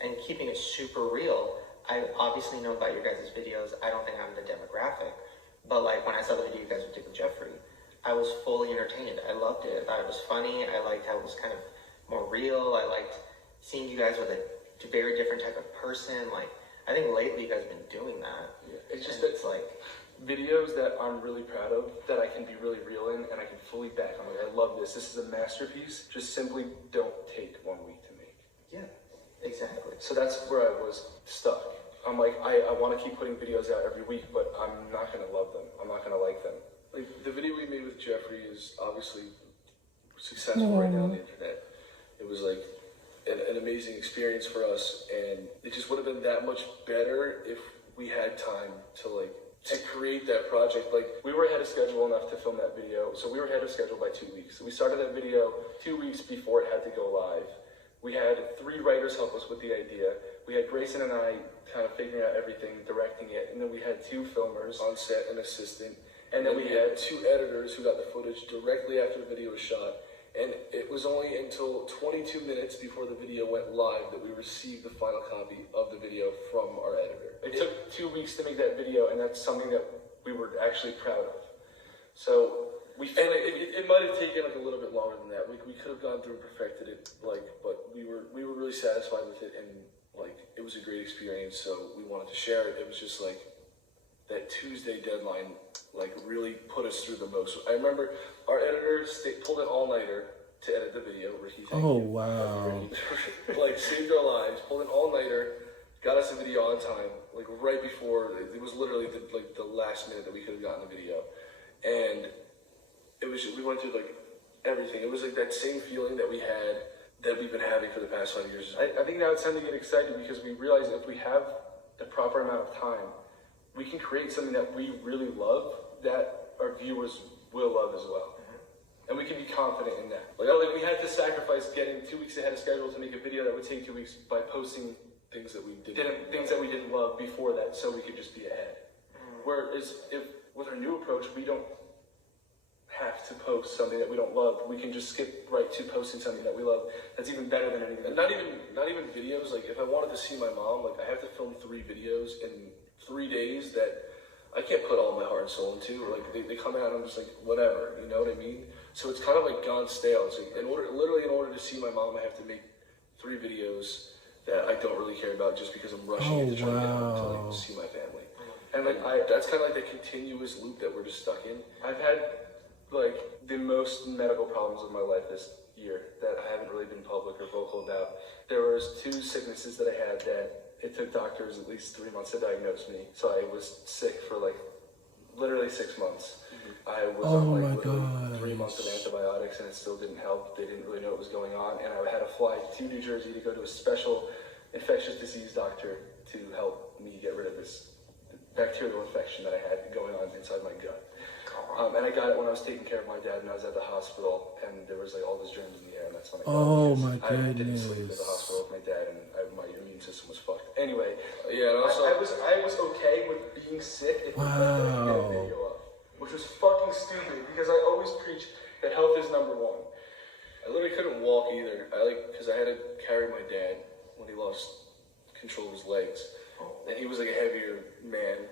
and keeping it super real. I obviously know about your guys' videos. I don't think I'm the demographic, but like when I saw the video you guys did with Jeffrey, I was fully entertained. I loved it. I thought it was funny. I liked how it was kind of more real. I liked seeing you guys with a very different type of person. Like, I think lately you guys have been doing that. Yeah, it's just that it's like videos that I'm really proud of, that I can be really real in, and I can fully back. I'm like, I love this. This is a masterpiece. Just simply don't take 1 week to make. Yeah, exactly. So that's where I was stuck. I'm like, I want to keep putting videos out every week, but I'm not going to love them. I'm not going to like them. Like, the video we made with Jeffrey is obviously successful right now on the internet. It was like an amazing experience for us, and it just would have been that much better if we had time to create that project. Like, We were ahead of schedule enough to film that video, so we were ahead of schedule by 2 weeks. So we started that video 2 weeks before it had to go live. We had 3 writers help us with the idea. We had Grayson and I kind of figuring out everything, directing it, and then we had 2 filmers on set, an assistant, and then we had 2 editors who got the footage directly after the video was shot. And it was only until 22 minutes before the video went live that we received the final copy of the video from our editor. It took 2 weeks to make that video, and that's something that we were actually proud of. So we feel like it might have taken like a little bit longer than that. We could have gone through and perfected it, but we were really satisfied with it, and it was a great experience. So we wanted to share it. It was just like that Tuesday deadline really put us through the most. I remember our editor pulled an all-nighter to edit the video. Ricky, thank you. Wow. Saved our lives. Pulled an all-nighter, got us a video on time, right before. It was literally the last minute that we could have gotten the video, and it was we went through everything. It was that same feeling that we've been having for the past 5 years. I think now it's time to get excited because we realize if we have the proper amount of time, we can create something that we really love that our viewers will love as well. And we can be confident in that. We had to sacrifice getting 2 weeks ahead of schedule to make a video that would take 2 weeks by posting things that we didn't love before that, so we could just be ahead. Whereas with our new approach, we don't have to post something that we don't love. We can just skip right to posting something that we love. That's even better than anything. And not even videos. If I wanted to see my mom, I have to film 3 videos in 3 days that I can't put all my heart and soul into, or like they come out and I'm just like, whatever, you know what I mean? So it's kind of like gone stale. It's like, in order to see my mom, I have to make 3 videos that I don't really care about just because I'm rushing to try to get home to like see my family. And like that's kind of like the continuous loop that we're just stuck in. I've had like the most medical problems of my life this year that I haven't really been public or vocal about. There was 2 sicknesses that I had that it took doctors at least 3 months to diagnose me. So I was sick for like literally 6 months. I was on like literally 3 months of antibiotics and it still didn't help. They didn't really know what was going on. And I had to fly to New Jersey to go to a special infectious disease doctor to help me get rid of this bacterial infection that I had going on inside my gut. And I got it when I was taking care of my dad and I was at the hospital and there was like all these germs in the air and that's when I got it. Oh my I didn't goodness. sleep at the hospital with my dad and my immune system was fucked. Anyway, yeah, and also I was okay with being sick if we could get a video up, which was fucking stupid because I always preach that health is number 1. I literally couldn't walk either. Because I had to carry my dad when he lost control of his legs. And he was like a heavier man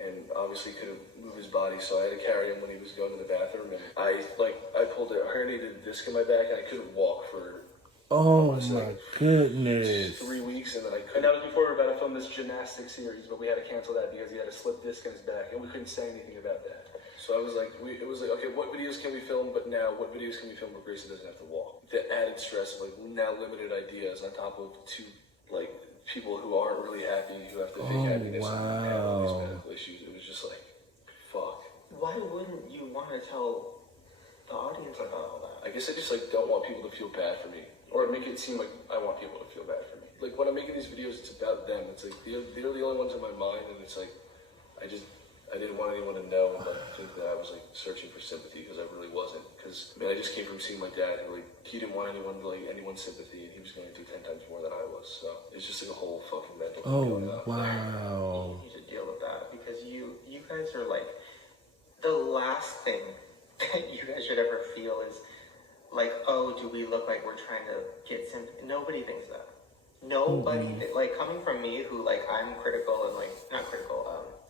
and obviously couldn't move his body, so I had to carry him when he was going to the bathroom. And I pulled a herniated disc in my back and I couldn't walk for my goodness. 3 weeks, and then I couldn't. And that was before we were about to film this gymnastics series, but we had to cancel that because he had a slip disc in his back and we couldn't say anything about that. So I was like, it was like, okay, what videos can we film? But now, what videos can we film where Gracie doesn't have to walk? The added stress of like now limited ideas on top of 2 like people who aren't really happy, who have to fake happiness and have all these medical issues. It was just like, fuck. Why wouldn't you want to tell the audience about all that? I guess I just like don't want people to feel bad for me, or make it seem like I want people to feel bad for me. Like when I'm making these videos, it's about them. It's like they're the only ones in my mind, and it's like I didn't want anyone to know and think that I was like searching for sympathy because I really wasn't. Because I just came from seeing my dad, and like he didn't want anyone's sympathy, and he was going through 10 times more than I was. So it's just like a whole fucking mental thing going on. Wow. You need to deal with that because you guys are like the last thing that you guys should ever feel is like, oh, do we look like we're trying to get sympathy? Nobody thinks that. Nobody like coming from me who like I'm critical and like not critical,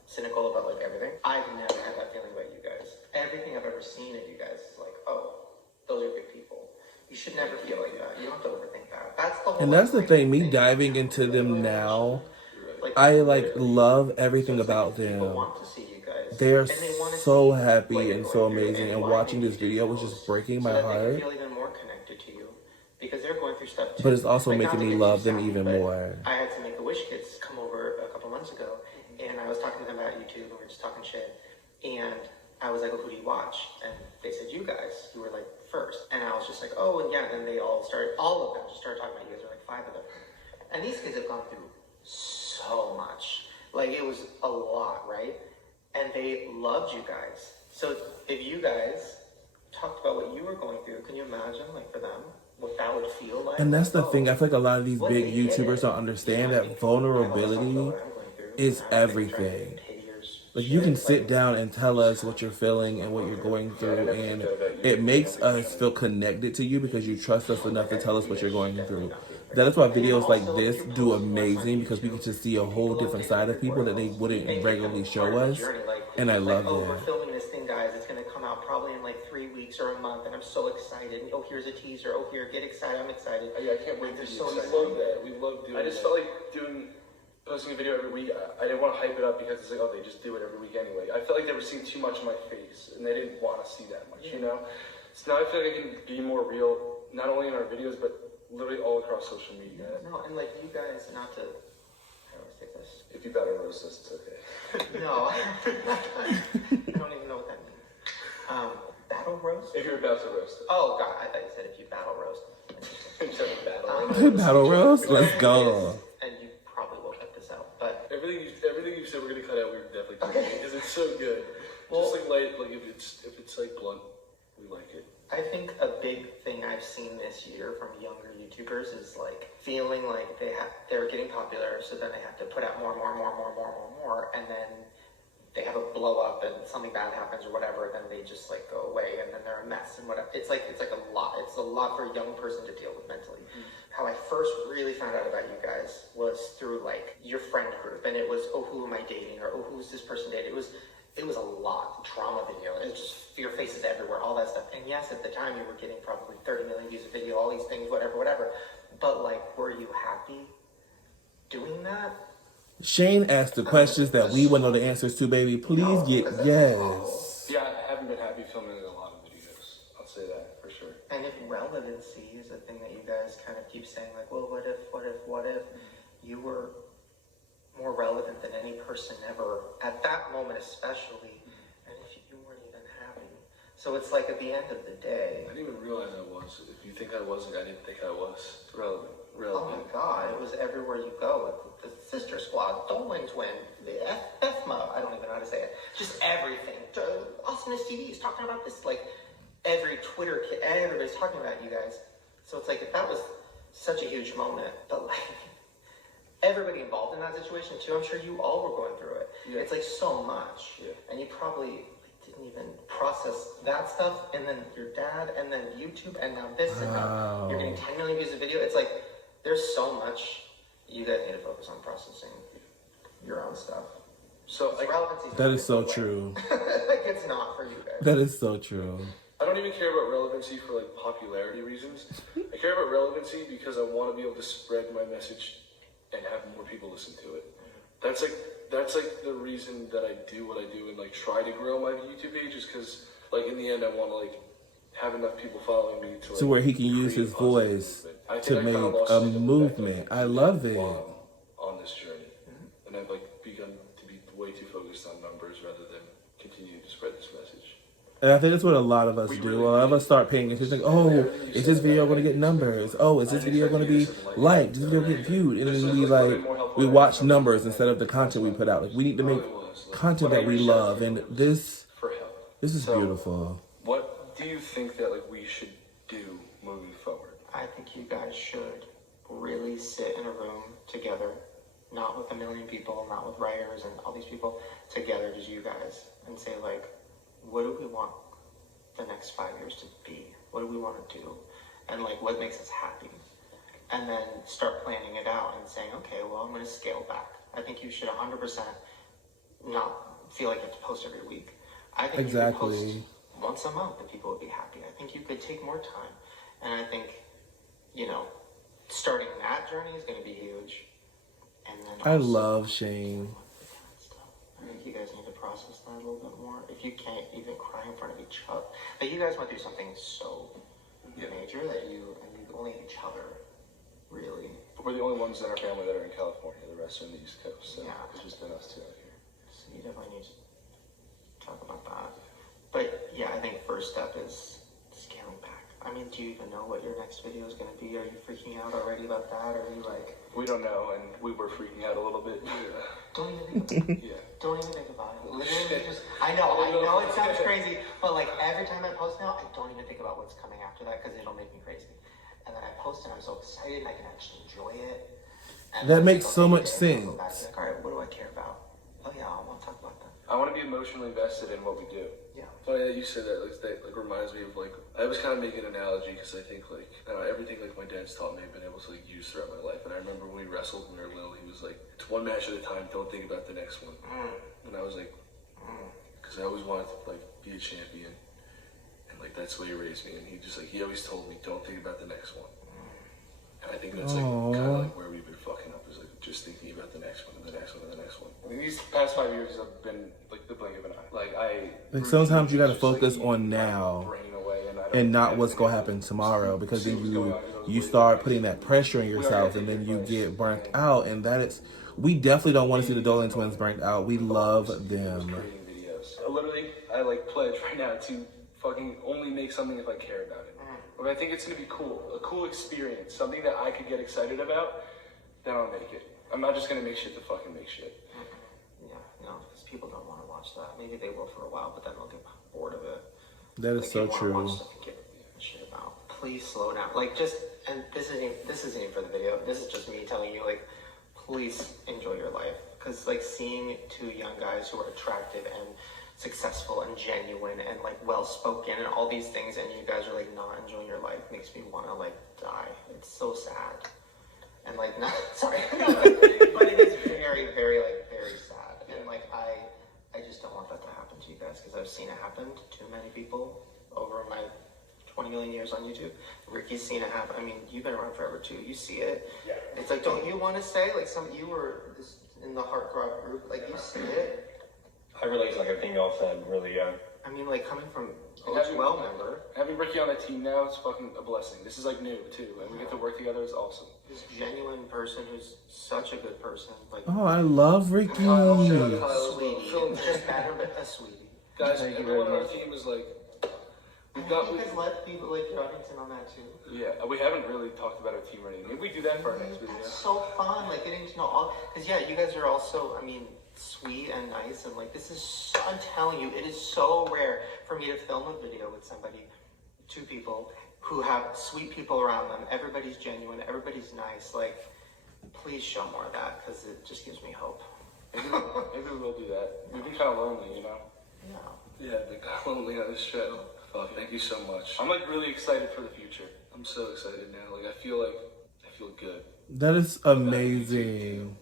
cynical about like everything. I've never had that feeling about you guys. Everything I've ever seen of you guys is like, oh, those are good people. You should never feel like that. You don't have to overthink that. That's the whole. And that's the thing, me diving into them now, I like love everything about them. They're so happy and so amazing, and watching this video was just breaking my heart. Feel even more connected to you because they're going through stuff too. But it's also making me love them even more. I had some Make-A-Wish kids come over a couple months ago, and I was talking to them about YouTube, and we were just talking shit, and I was like, well, who do you watch? And they said, you guys. You were like first. And I was just like, oh, and yeah, and then they all of them just started talking about you guys. There were like 5 of them. And these kids have gone through so much. Like, it was a lot, right? And they loved you guys. So if you guys talked about what you were going through, can you imagine, like, for them, what that would feel like? And that's the thing, I feel like a lot of these big YouTubers don't understand that vulnerability is everything. Like, you can sit down and tell us what you're feeling and what you're going through, and it makes us feel connected to you because you trust us enough to tell us what you're going through. That is why videos like this do amazing, because we get to see a whole different side of people that they wouldn't regularly show us, and I love oh, that. we're filming this thing, guys. It's going to come out probably in like 3 weeks or a month, and I'm so excited. And, oh, here's a teaser. Oh, here, get excited. I'm excited. Oh, yeah, I can't wait to be excited. We love that. We love doing that. I just felt like posting a video every week. I didn't want to hype it up because it's like, oh, they just do it every week anyway. I felt like they were seeing too much of my face, and they didn't want to see that much, you know? So now I feel like I can be more real, not only in our videos, but literally all across social media. No, and like you guys, not to, I always take this. If you battle roast us, it's okay. No, I don't even know what that means. Battle roast? If you're about to roast us. Oh God, I thought you said if you battle roast. Battle roast? Let's go. And you probably will cut this out, but everything you said we're gonna cut out, we're definitely cutting it because it's so good. Well, just like light, like if it's like blunt, we like it. I think a big thing I've seen this year from younger YouTubers is like feeling like they're getting popular, so then they have to put out more, and then they have a blow up and something bad happens or whatever, then they just like go away and then they're a mess and whatever. It's like a lot. It's a lot for a young person to deal with mentally. How I first really found out about you guys was was through like your friend group, and it was, oh, who am I dating, or oh, who's this person dating? It was a lot. Drama video. It was just your faces everywhere, all that stuff. And yes, at the time you were getting probably 30 million views a video, all these things, whatever. But like, were you happy doing that? Shane asked the questions that we want to know the answers to, baby. Please get yes. Yeah, I haven't been happy filming a lot of videos. I'll say that for sure. And if relevancy is a thing that you guys kind of keep saying, like, well, what if you were more relevant than any person ever at that moment, especially, and if you weren't even happy. So it's like at the end of the day, I didn't even realize I was. If you think I wasn't, I didn't think I was relevant. Oh my God, it was everywhere you go. The Sister Squad, Dolan twin, the FMO, I don't even know how to say it. Just everything. Awesomeness TV is talking about this. Like every Twitter kid, everybody's talking about you guys. So it's like, if that was such a huge moment, but like everybody involved in that situation too, I'm sure you all were going through it. Yeah. It's like so much. Yeah. And you probably didn't even process that stuff, and then your dad, and then YouTube, and now this, and now you're getting 10 million views a video. It's like, there's so much you guys need to focus on processing your own stuff. So like, that is so true. Like, it's not for you guys. That is so true. I don't even care about relevancy for like popularity reasons. I care about relevancy because I want to be able to spread my message and have more people listen to it. That's like the reason that I do what I do and like try to grow my YouTube page, is because like in the end I want to like have enough people following me to like, so where he can use his voice to make a movement. I love it. On this journey, and I've like begun to be way too focused on numbers rather than continue to spread this message. And I think that's what a lot of us do. A lot of us start paying attention. Like, oh, is this video going to get numbers? Oh, is this video going to be liked? Is this video get viewed? And then we watch numbers instead of the content we put out. Like, we need to make content that we love, and this is beautiful. What do you think that like we should do moving forward? I think you guys should really sit in a room together, not with a million people, not with writers and all these people, together, just you guys, and say like, what do we want the next 5 years to be? What do we want to do? And like, what makes us happy? And then start planning it out and saying, okay, well, I'm going to scale back. I think you should 100% not feel like you have to post every week. I think you could post once a month and people would be happy. I think you could take more time. And I think, you know, starting that journey is going to be huge. And then I love Shane. I think you guys need to process that a little bit more. If you can't even cry in front of each other, but you guys went through something so major that you only each other, really. But we're the only ones in our family that are in California. The rest are in the East Coast. So yeah, it's just been us two out here. So you definitely need to talk about that. But yeah, I think first step is scaling back. I mean, do you even know what your next video is going to be? Are you freaking out already about that? Or are you like... We don't know, and we were freaking out a little bit. Don't even think about it. Don't even think about it. Literally just... I know it sounds crazy, but like every time I post now, I don't even think about what's coming after that because it'll make me crazy. And then I post and I'm so excited and I can actually enjoy it. And that makes so much sense. Like, all right, what do I care about? Oh yeah, I want to talk about that. I want to be emotionally invested in what we do. Yeah. Funny that you said that. Like reminds me of like, I was kind of making an analogy because I think like, I don't know, everything like my dad's taught me I've been able to like use throughout my life. And I remember when we wrestled when we were little, he was like, it's one match at a time, don't think about the next one. And I was like, because I always wanted to like be a champion, and like that's the way he raised me. And he always told me, don't think about the next one. And I think that's like kind of like where we've been fucking up, is like just thinking about the next one and the next one and the next one. I mean, these past 5 years have been like the blink of an eye. Like sometimes you gotta focus on now and not what's gonna happen tomorrow, because then you start putting that pressure on yourself and then you get burnt out, and that is, we definitely don't want to see the Dolan twins burnt out. We love them. Literally, I like pledge right now to fucking only make something if I care about it. If I think it's gonna be cool, a cool experience, something that I could get excited about, then I'll make it. I'm not just gonna make shit to fucking make shit. Yeah, no, because people don't want to watch that. Maybe they will for a while, but then they'll get bored of it. That is so true. Watch stuff and give a shit about. Please slow down. Like, just, and this isn't even for the video. This is just me telling you, like, please enjoy your life. Because like seeing two young guys who are attractive and successful and genuine and like well spoken and all these things, and you guys are like not enjoying your life, makes me want to like die. It's so sad. And like, not sorry. years on YouTube. Ricky's seen it happen. I mean, you've been around forever too. You see it. Yeah. It's like, don't you want to say, like, you were in the Heartthrob group, like, you see it. I relate to like everything y'all said, really, yeah. I mean, like, coming from Having- well member, Having Ricky on the team now is fucking a blessing. This is like new too, and we get to work together is awesome. this genuine person who's such a good person. Like, Oh, I love Ricky. Kyle, sweetie. Phil, Just better, but a sweetie. guys, Thank you everyone very on our much. team is like, You guys let people like your audience in on that too. yeah, we haven't really talked about our team or anything. Maybe we do that for our next video. That's so fun, like getting to know all. Because yeah, you guys are also, I mean, sweet and nice, and like this is. So, I'm telling you, it is so rare for me to film a video with somebody, two people who have sweet people around them. Everybody's genuine. Everybody's nice. Like, please show more of that because it just gives me hope. Maybe we will do that. We've been kind of lonely, you know? Yeah. Yeah, I've been kind of lonely on this show. Fuck, thank you so much. I'm like really excited for the future. I'm so excited now. Like, I feel good. That is amazing.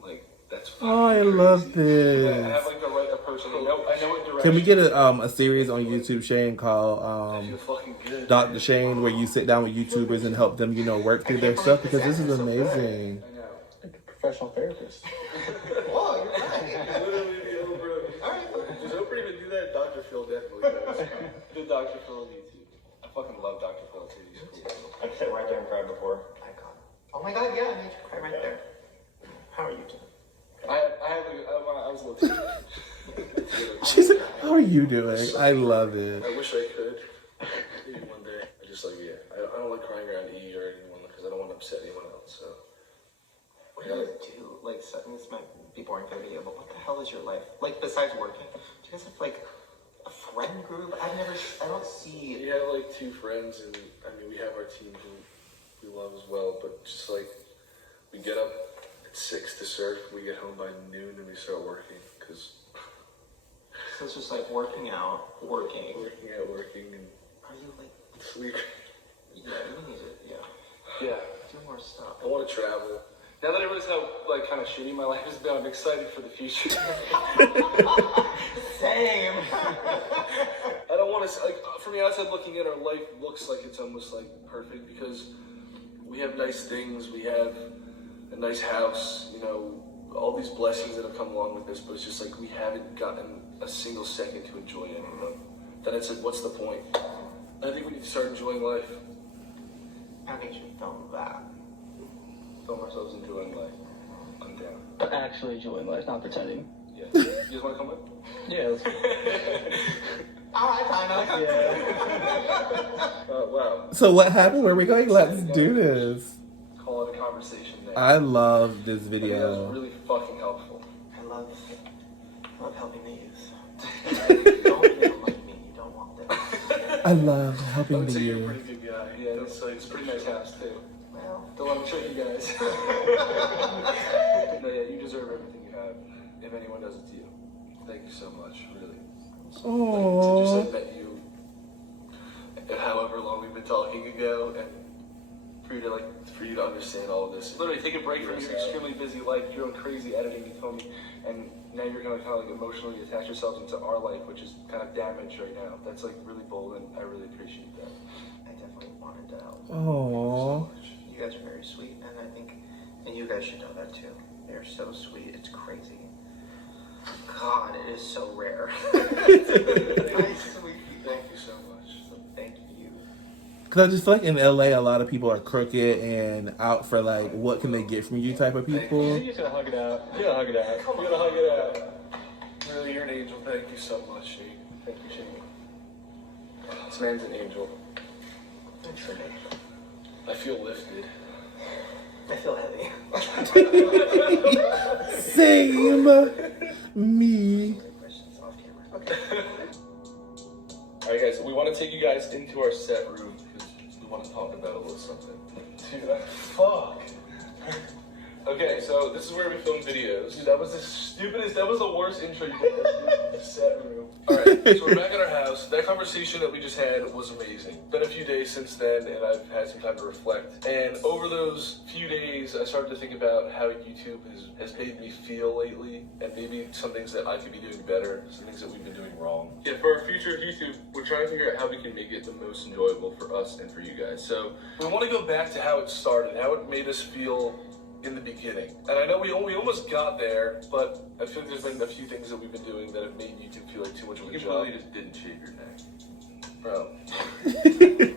Like, that's Oh, I fucking love crazy. Yeah, I have this. like the right approach. I know what direction. Can we get a series on YouTube, Shane, I called feel fucking good. Dr. Shane, where you sit down with YouTubers and help them, you know, work through their stuff? Because this is amazing. I know. Like a professional therapist. Whoa, you're right. Literally the Oprah. Alright, does Oprah even do that? Dr. Phil definitely does. The Dr. Phil on YouTube. I fucking love Dr. Phil too. He's cool. I've sat right there and cried before. Icon. Oh my God, yeah, I made you cry right there. How are you doing? I was a little too. She's like, how are you doing? I love it. I wish I could. Maybe one day. I just like, yeah. I don't like crying around E or anyone because I don't want to upset anyone else. So. What do you guys do? Like, this might be boring for the video, but what the hell is your life? Like, besides working, do you guys have, like, a friend group? I don't see... We have like two friends, and I mean, we have our team who we love as well, but just like, we get up at 6 to surf, we get home by noon, and we start working, because... So it's just like working out, working. And Are you, like... sleep. Yeah, you need to, Yeah. do more stuff. I want to travel. Now that I realize how, like, kind of shitty my life has been, I'm excited for the future. Same! I don't want to, like, from the outside looking in, our life looks like it's almost, like, perfect, because we have nice things, we have a nice house, you know, all these blessings that have come along with this, but it's just like we haven't gotten a single second to enjoy any of them. Then it's like, what's the point? I think we need to start enjoying life. I think you should film that. Film ourselves enjoying life. I'm down. But actually enjoying life, not pretending. Yeah. You guys want to come with? Yeah, let's Alright, kinda. Wow. So what happened? Where are we going? Let's do this. Call it a conversation there. I love this I think that video. was really fucking helpful. I love helping the youth. Don't like me, you don't want them. I love I helping would the say you're a youth. pretty good guy. Yeah, it's a pretty nice house too. Well, Don't let me trick you guys. No, yeah, you deserve everything you have. If anyone does it to you. Thank you so much, really. To just have met you, however long we've been talking ago, and for you to understand all of this. Literally, take a break from your extremely busy life, your own crazy editing, you told me, and now you're gonna kind of like emotionally attach yourselves into our life, which is kind of damaged right now. That's like really bold, and I really appreciate that. I definitely wanted to help. Aww. You guys are very sweet, and you guys should know that too. They're so sweet, it's crazy. God, it is so rare. Nice, sweet people. Thank you so much. Thank you. Cause I just feel like in LA, a lot of people are crooked and out for like, what can they get from you type of people. You just gotta hug it out. You gotta hug it out. You gotta hug it out. Really, you're an angel. Thank you so much, Shane. Thank you, Shane. This man's an angel. Thanks for me. I feel lifted. I feel heavy. Same. Me. Questions off camera. Okay. Alright guys, we want to take you guys into our set room because we want to talk about a little something. Dude, fuck. Okay, so this is where we film videos. Dude, that was the stupidest, that was the worst intro you did. The set room. Alright, so we're back at our house. That conversation that we just had was amazing. Been a few days since then, and I've had some time to reflect. And over those few days, I started to think about how YouTube has made me feel lately, and maybe some things that I could be doing better, some things that we've been doing wrong. Yeah, for our future of YouTube, we're trying to figure out how we can make it the most enjoyable for us and for you guys. So we want to go back to how it started, how it made us feel in the beginning. And I know we almost got there, but I feel like there's been a few things that we've been doing that have made YouTube feel like too much of a job. You really just didn't shave your neck. Bro.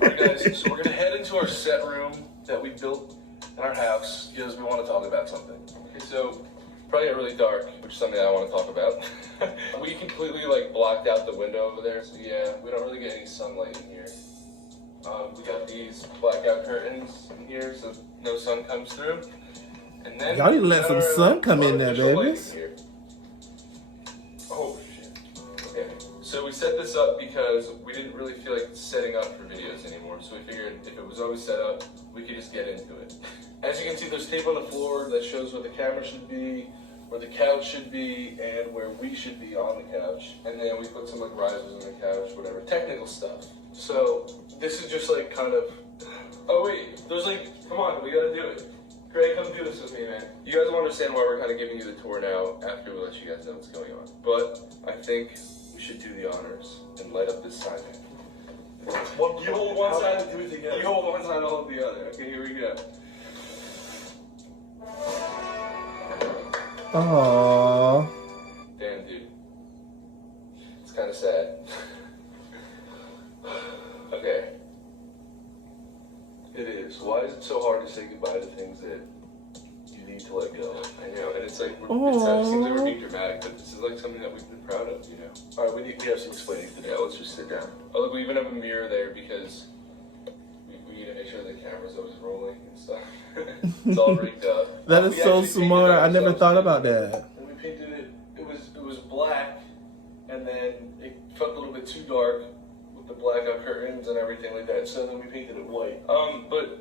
Alright guys, so we're gonna head into our set room that we built in our house because we want to talk about something. Okay, so probably got really dark, which is something I want to talk about. We completely like blocked out the window over there, so yeah, we don't really get any sunlight in here. We got these blackout curtains in here, so no sun comes through. And then Y'all need to let some sun come in there, babies. Oh shit. Okay. So we set this up because we didn't really feel like setting up for videos anymore. So we figured if it was always set up, we could just get into it. As you can see, there's tape on the floor that shows where the camera should be, where the couch should be, and where we should be on the couch. And then we put some like risers on the couch, whatever, technical stuff. So this is just like kind of, oh wait, there's like, come on, we gotta do it. Greg, come do this with me, man. You guys will understand why we're kind of giving you the tour now after we let you guys know what's going on. But I think we should do the honors and light up this sign. You hold one side and do it together. You hold one side and I'll hold the other. Okay, here we go. Aww. Damn, dude. It's kind of sad. Okay. It is. Why is it so hard to say goodbye to things that you need to let go? I know, and it's like, it seems like we're being dramatic, but this is like something that we've been proud of, you know? Alright, we have some explaining to do. Yeah, let's just sit down. Oh, look, we even have a mirror there because we need to make sure the camera's always rolling and stuff. It's all rigged up. That is so smart. I never thought about that. And we painted it, it was black, and then it felt a little bit too dark, the blackout curtains and everything like that, so then we painted it white. But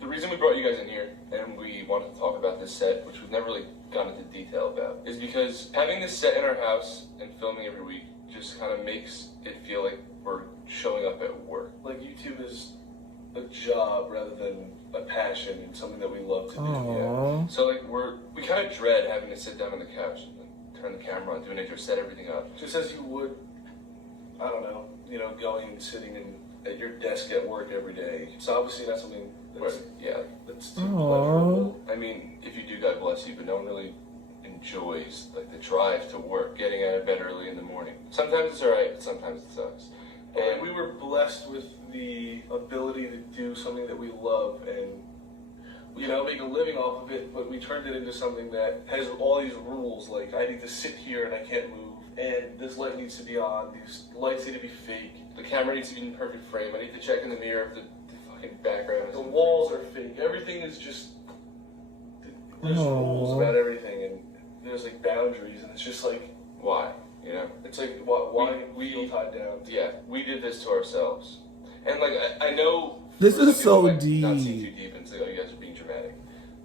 the reason we brought you guys in here and we wanted to talk about this set, which we've never really gone into detail about, is because having this set in our house and filming every week just kind of makes it feel like we're showing up at work. Like YouTube is a job rather than a passion and something that we love to do. Yeah. So like we kind of dread having to sit down on the couch and turn the camera on, doing it, or set everything up, just as you would, I don't know, you know, going and sitting at your desk at work every day. It's obviously not something that's too pleasurable. I mean, if you do, God bless you, but no one really enjoys like the drive to work, getting out of bed early in the morning. Sometimes it's alright, but sometimes it sucks. And we were blessed with the ability to do something that we love and, you know, make a living off of it, but we turned it into something that has all these rules, like I need to sit here and I can't move. And this light needs to be on, these lights need to be fake. The camera needs to be in perfect frame. I need to check in the mirror if the fucking background. The walls are fake. Everything is just, there's rules about everything, and there's like boundaries, and it's just like, why? You know? It's like, why we feel tied down? Yeah, we did this to ourselves. And like, I know this is so deep. Not seeing too deep and say, oh, you guys are being dramatic.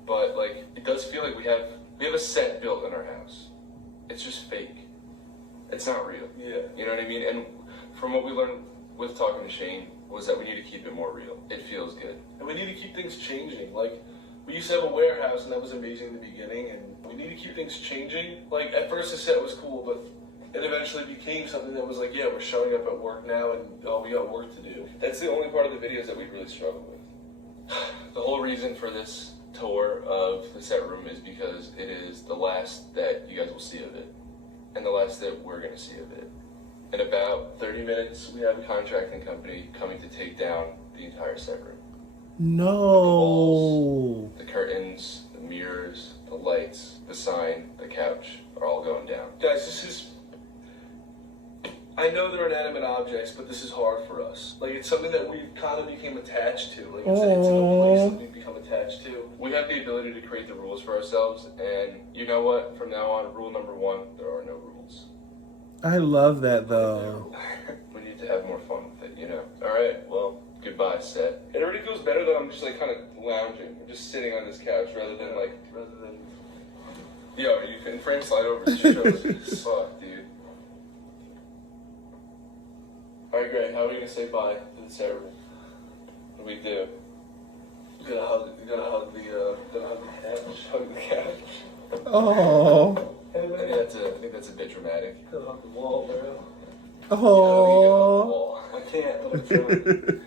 But like, it does feel like we have a set built in our house. It's just fake. It's not real. Yeah. You know what I mean? And from what we learned with talking to Shane was that we need to keep it more real. It feels good. And we need to keep things changing. Like, we used to have a warehouse and that was amazing in the beginning, and we need to keep things changing. Like, at first the set was cool, but it eventually became something that was like, yeah, we're showing up at work now and oh, we got work to do. That's the only part of the videos that we really struggle with. The whole reason for this tour of the set room is because it is the last that you guys will see of it. And the last that we're going to see of it. In about 30 minutes, we have a contracting company coming to take down the entire set room. No. The walls, the curtains, the mirrors, the lights, the sign, the couch are all going down. Guys, this is... I know they're inanimate objects, but this is hard for us. Like, it's something that we've kind of became attached to. Like, it's a place that we've become attached to. We have the ability to create the rules for ourselves, and you know what? From now on, rule number 1, there are no rules. I love that, though. We need to have more fun with it, you know? Alright, well, goodbye set. It already feels better that I'm just like kind of lounging, or just sitting on this couch rather than. Yo, you can frame slide over to show us. Fuck, dude. Alright, Greg, how are we gonna say bye to the ceremony? What do we do? You gotta hug the couch. Hug the couch. Oh. I think that's a bit dramatic. Gotta hug the wall, bro. Oh. I can't, but I'm trying.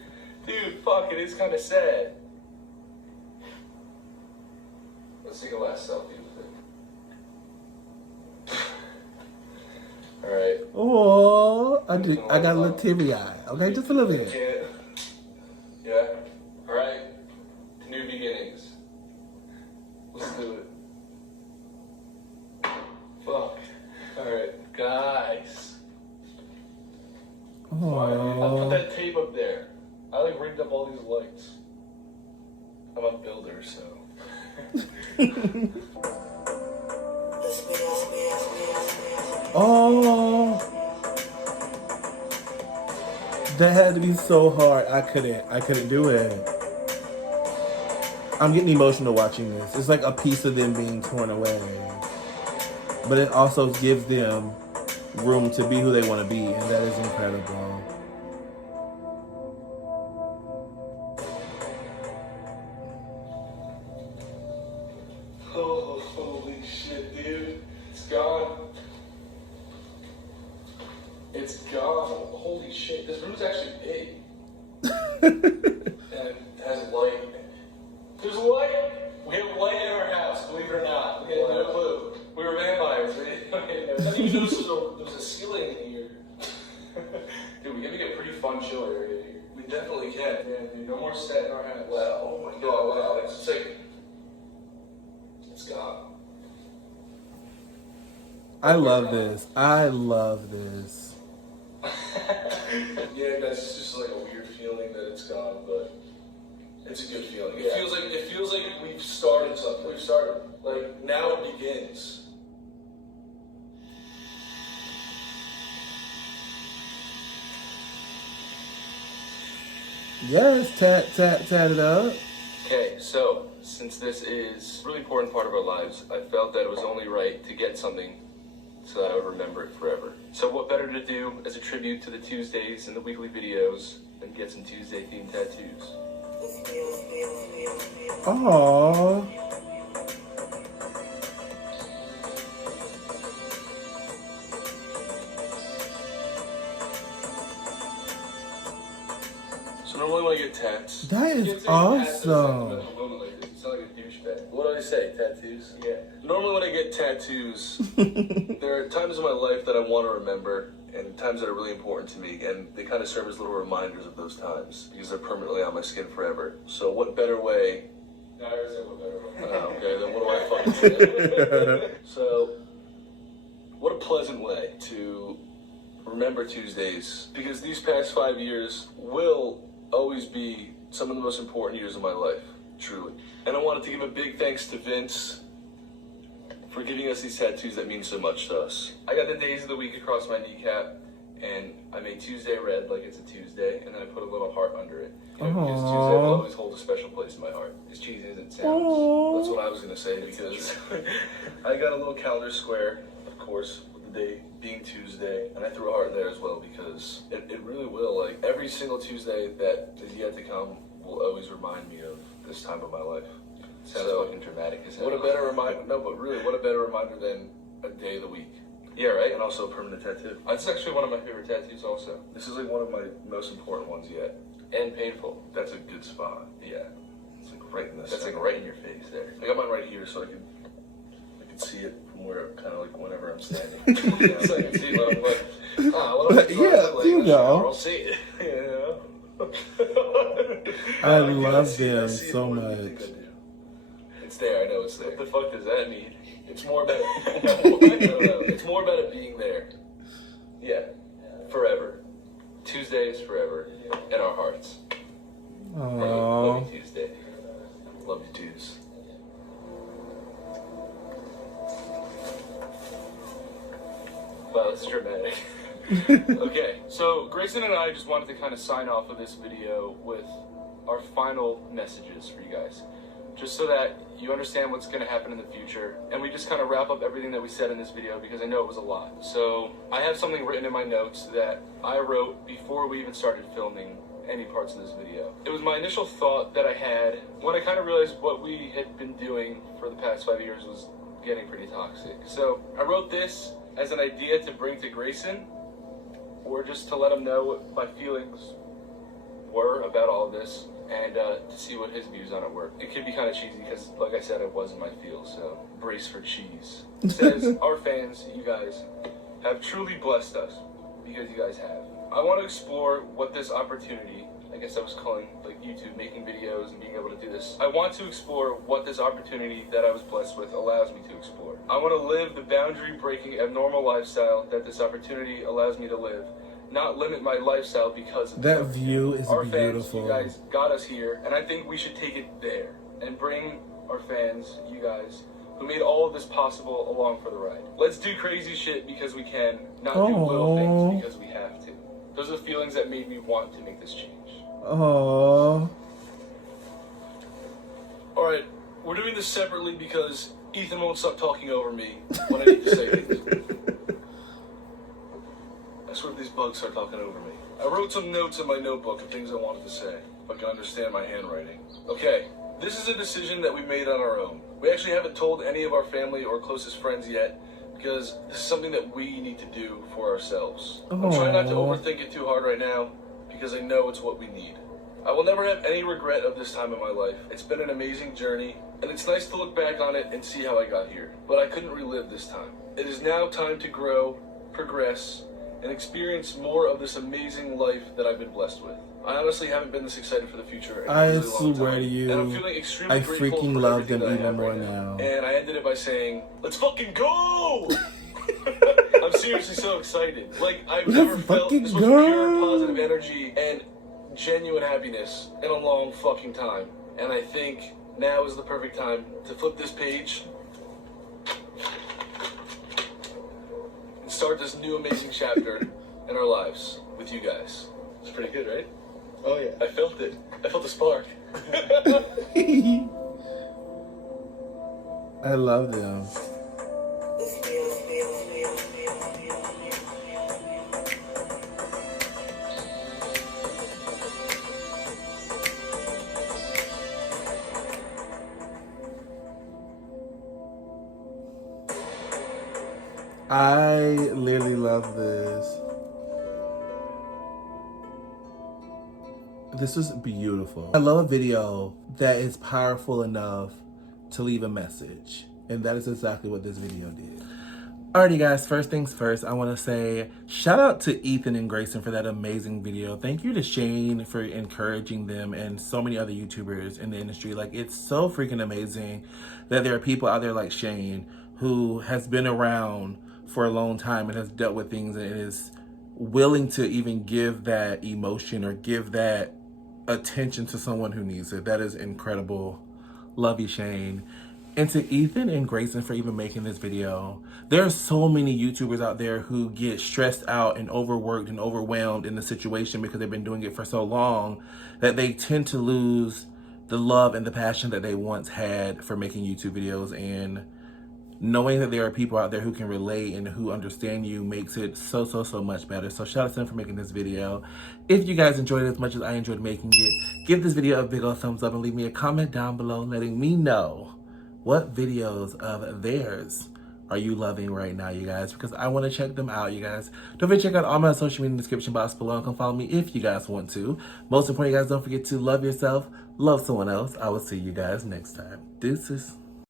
Dude, fuck, it is kind of sad. Let's take a last selfie with it. Alright. Oh. I got a little teary eye. Okay, just a little bit. Yeah. Alright. New beginnings. Let's do it. Fuck. Alright, guys. I put Oh. that tape up there. I like rigged up all these lights. I'm a builder, so. Oh. That had to be so hard. I couldn't do it. I'm getting emotional watching this. It's like a piece of them being torn away. But it also gives them room to be who they want to be, and that is incredible. Oh, holy shit, dude. It's gone. It's gone. Holy shit. This room's actually big. And it has light. There's light. We have light in our house, believe it or not. We had no clue. We were vampires. I didn't even notice there was a ceiling in here. Dude, we can make a pretty fun chill area here. We definitely can. Yeah, dude, no more set in our house. Wow. Oh my god, wow. It's like, it's gone. I love this. I love this. Yeah, guys, it's just like a weird feeling that it's gone, but it's a good feeling. It feels like we've started something. We've started. Like, now it begins. Yes, tat it up. Okay, so since this is a really important part of our lives, I felt that it was only right to get something so that I would remember it forever. So what better to do as a tribute to the Tuesdays and the weekly videos than get some Tuesday themed tattoos? Aww. So normally when I get tats, That is awesome. You sound like a douchebag. What do I say? Tattoos? Yeah. Normally when I get tattoos, there are times in my life that I want to remember and times that are really important to me, and they kind of serve as little reminders of those times because they're permanently on my skin forever. So what better way? No, I already said what better way. Oh, okay, then what do I fucking say? So, what a pleasant way to remember Tuesdays, because these past 5 years will always be some of the most important years of my life, truly. And I wanted to give a big thanks to Vince for giving us these tattoos that mean so much to us. I got the days of the week across my kneecap, and I made Tuesday red like it's a Tuesday, and then I put a little heart under it. You know, because Tuesday will always hold a special place in my heart. As cheesy as it sounds, that's what I was gonna say, because I got a little calendar square, of course, with the day being Tuesday, and I threw a heart there as well, because it really will, like, every single Tuesday that is yet to come will always remind me of this time of my life. Sounds fucking dramatic as hell. What a better reminder, no, but really, what a better reminder than a day of the week. Yeah, right? And also a permanent tattoo. That's actually one of my favorite tattoos also. This is like one of my most important ones yet. And painful. That's a good spot. Yeah. It's like right in this. That's like right in your face there. I got mine right here so I can see it from where, kind of like whenever I'm standing. Yeah, so I can see what I'm like. What am I Yeah, you know. I'll see it. You know? I love them so much. It's there, I know it's there. What the fuck does that mean? It's more about it's more about it being there. Yeah. Forever. Tuesday is forever in our hearts. Love you, Tuesday. Love you, Tues. Wow, this is dramatic. Okay, so Grayson and I just wanted to kind of sign off of this video with our final messages for you guys, just so that you understand what's going to happen in the future, and we just kind of wrap up everything that we said in this video because I know it was a lot. So I have something written in my notes that I wrote before we even started filming any parts of this video. It was my initial thought that I had when I kind of realized what we had been doing for the past 5 years was getting pretty toxic. So I wrote this as an idea to bring to Grayson, or just to let him know what my feelings were about all of this, and to see what his views on it were. It could be kind of cheesy because, like I said, it wasn't my feel, so brace for cheese. It says, our fans, you guys, have truly blessed us, because you guys have. I want to explore what this opportunity, I guess I was calling like YouTube, making videos and being able to do this. I want to explore what this opportunity that I was blessed with allows me to explore. I want to live the boundary-breaking, abnormal lifestyle that this opportunity allows me to live, not limit my lifestyle because of that view is our beautiful. Fans, you guys got us here, and I think we should take it there and bring our fans, you guys, who made all of this possible, along for the ride. Let's do crazy shit because we can, not do little things because we have to. Those are the feelings that made me want to make this change. Oh. Alright, we're doing this separately because Ethan won't stop talking over me when I need to say things. I swear these bugs start talking over me. I wrote some notes in my notebook of things I wanted to say, if I can understand my handwriting. Okay, this is a decision that we made on our own. We actually haven't told any of our family or closest friends yet, because this is something that we need to do for ourselves. I'm trying not to overthink it too hard right now, because I know it's what we need. I will never have any regret of this time in my life. It's been an amazing journey, and it's nice to look back on it and see how I got here. But I couldn't relive this time. It is now time to grow, progress, and experience more of this amazing life that I've been blessed with. I honestly haven't been this excited for the future in a really long time. To you, and I'm feeling extremely I grateful freaking for love everything them that I even have more right now. And I ended it by saying, let's fucking go! I'm seriously so excited. Like, I've never felt this was pure positive energy and genuine happiness in a long fucking time. And I think now is the perfect time to flip this page and start this new amazing chapter in our lives with you guys. It's pretty good, right? Oh yeah. I felt it. I felt the spark. I love them. I literally love this. This is beautiful. I love a video that is powerful enough to leave a message. And that is exactly what this video did. Alrighty guys, first things first, I want to say shout out to Ethan and Grayson for that amazing video. Thank you to Shane for encouraging them and so many other YouTubers in the industry. Like, it's so freaking amazing that there are people out there like Shane who has been around for a long time and has dealt with things and is willing to even give that emotion or give that attention to someone who needs it. That is incredible. Love you, Shane. And to Ethan and Grayson for even making this video. There are so many YouTubers out there who get stressed out and overworked and overwhelmed in the situation because they've been doing it for so long that they tend to lose the love and the passion that they once had for making YouTube videos. And knowing that there are people out there who can relate and who understand you makes it so much better. So shout out to them for making this video. If you guys enjoyed it as much as I enjoyed making it, give this video a big old thumbs up and leave me a comment down below letting me know what videos of theirs are you loving right now, you guys, because I want to check them out, you guys. Don't forget to check out all my social media in the description box below and come follow me if you guys want to. Most important, you guys, don't forget to love yourself, love someone else. I will see you guys next time. Deuces.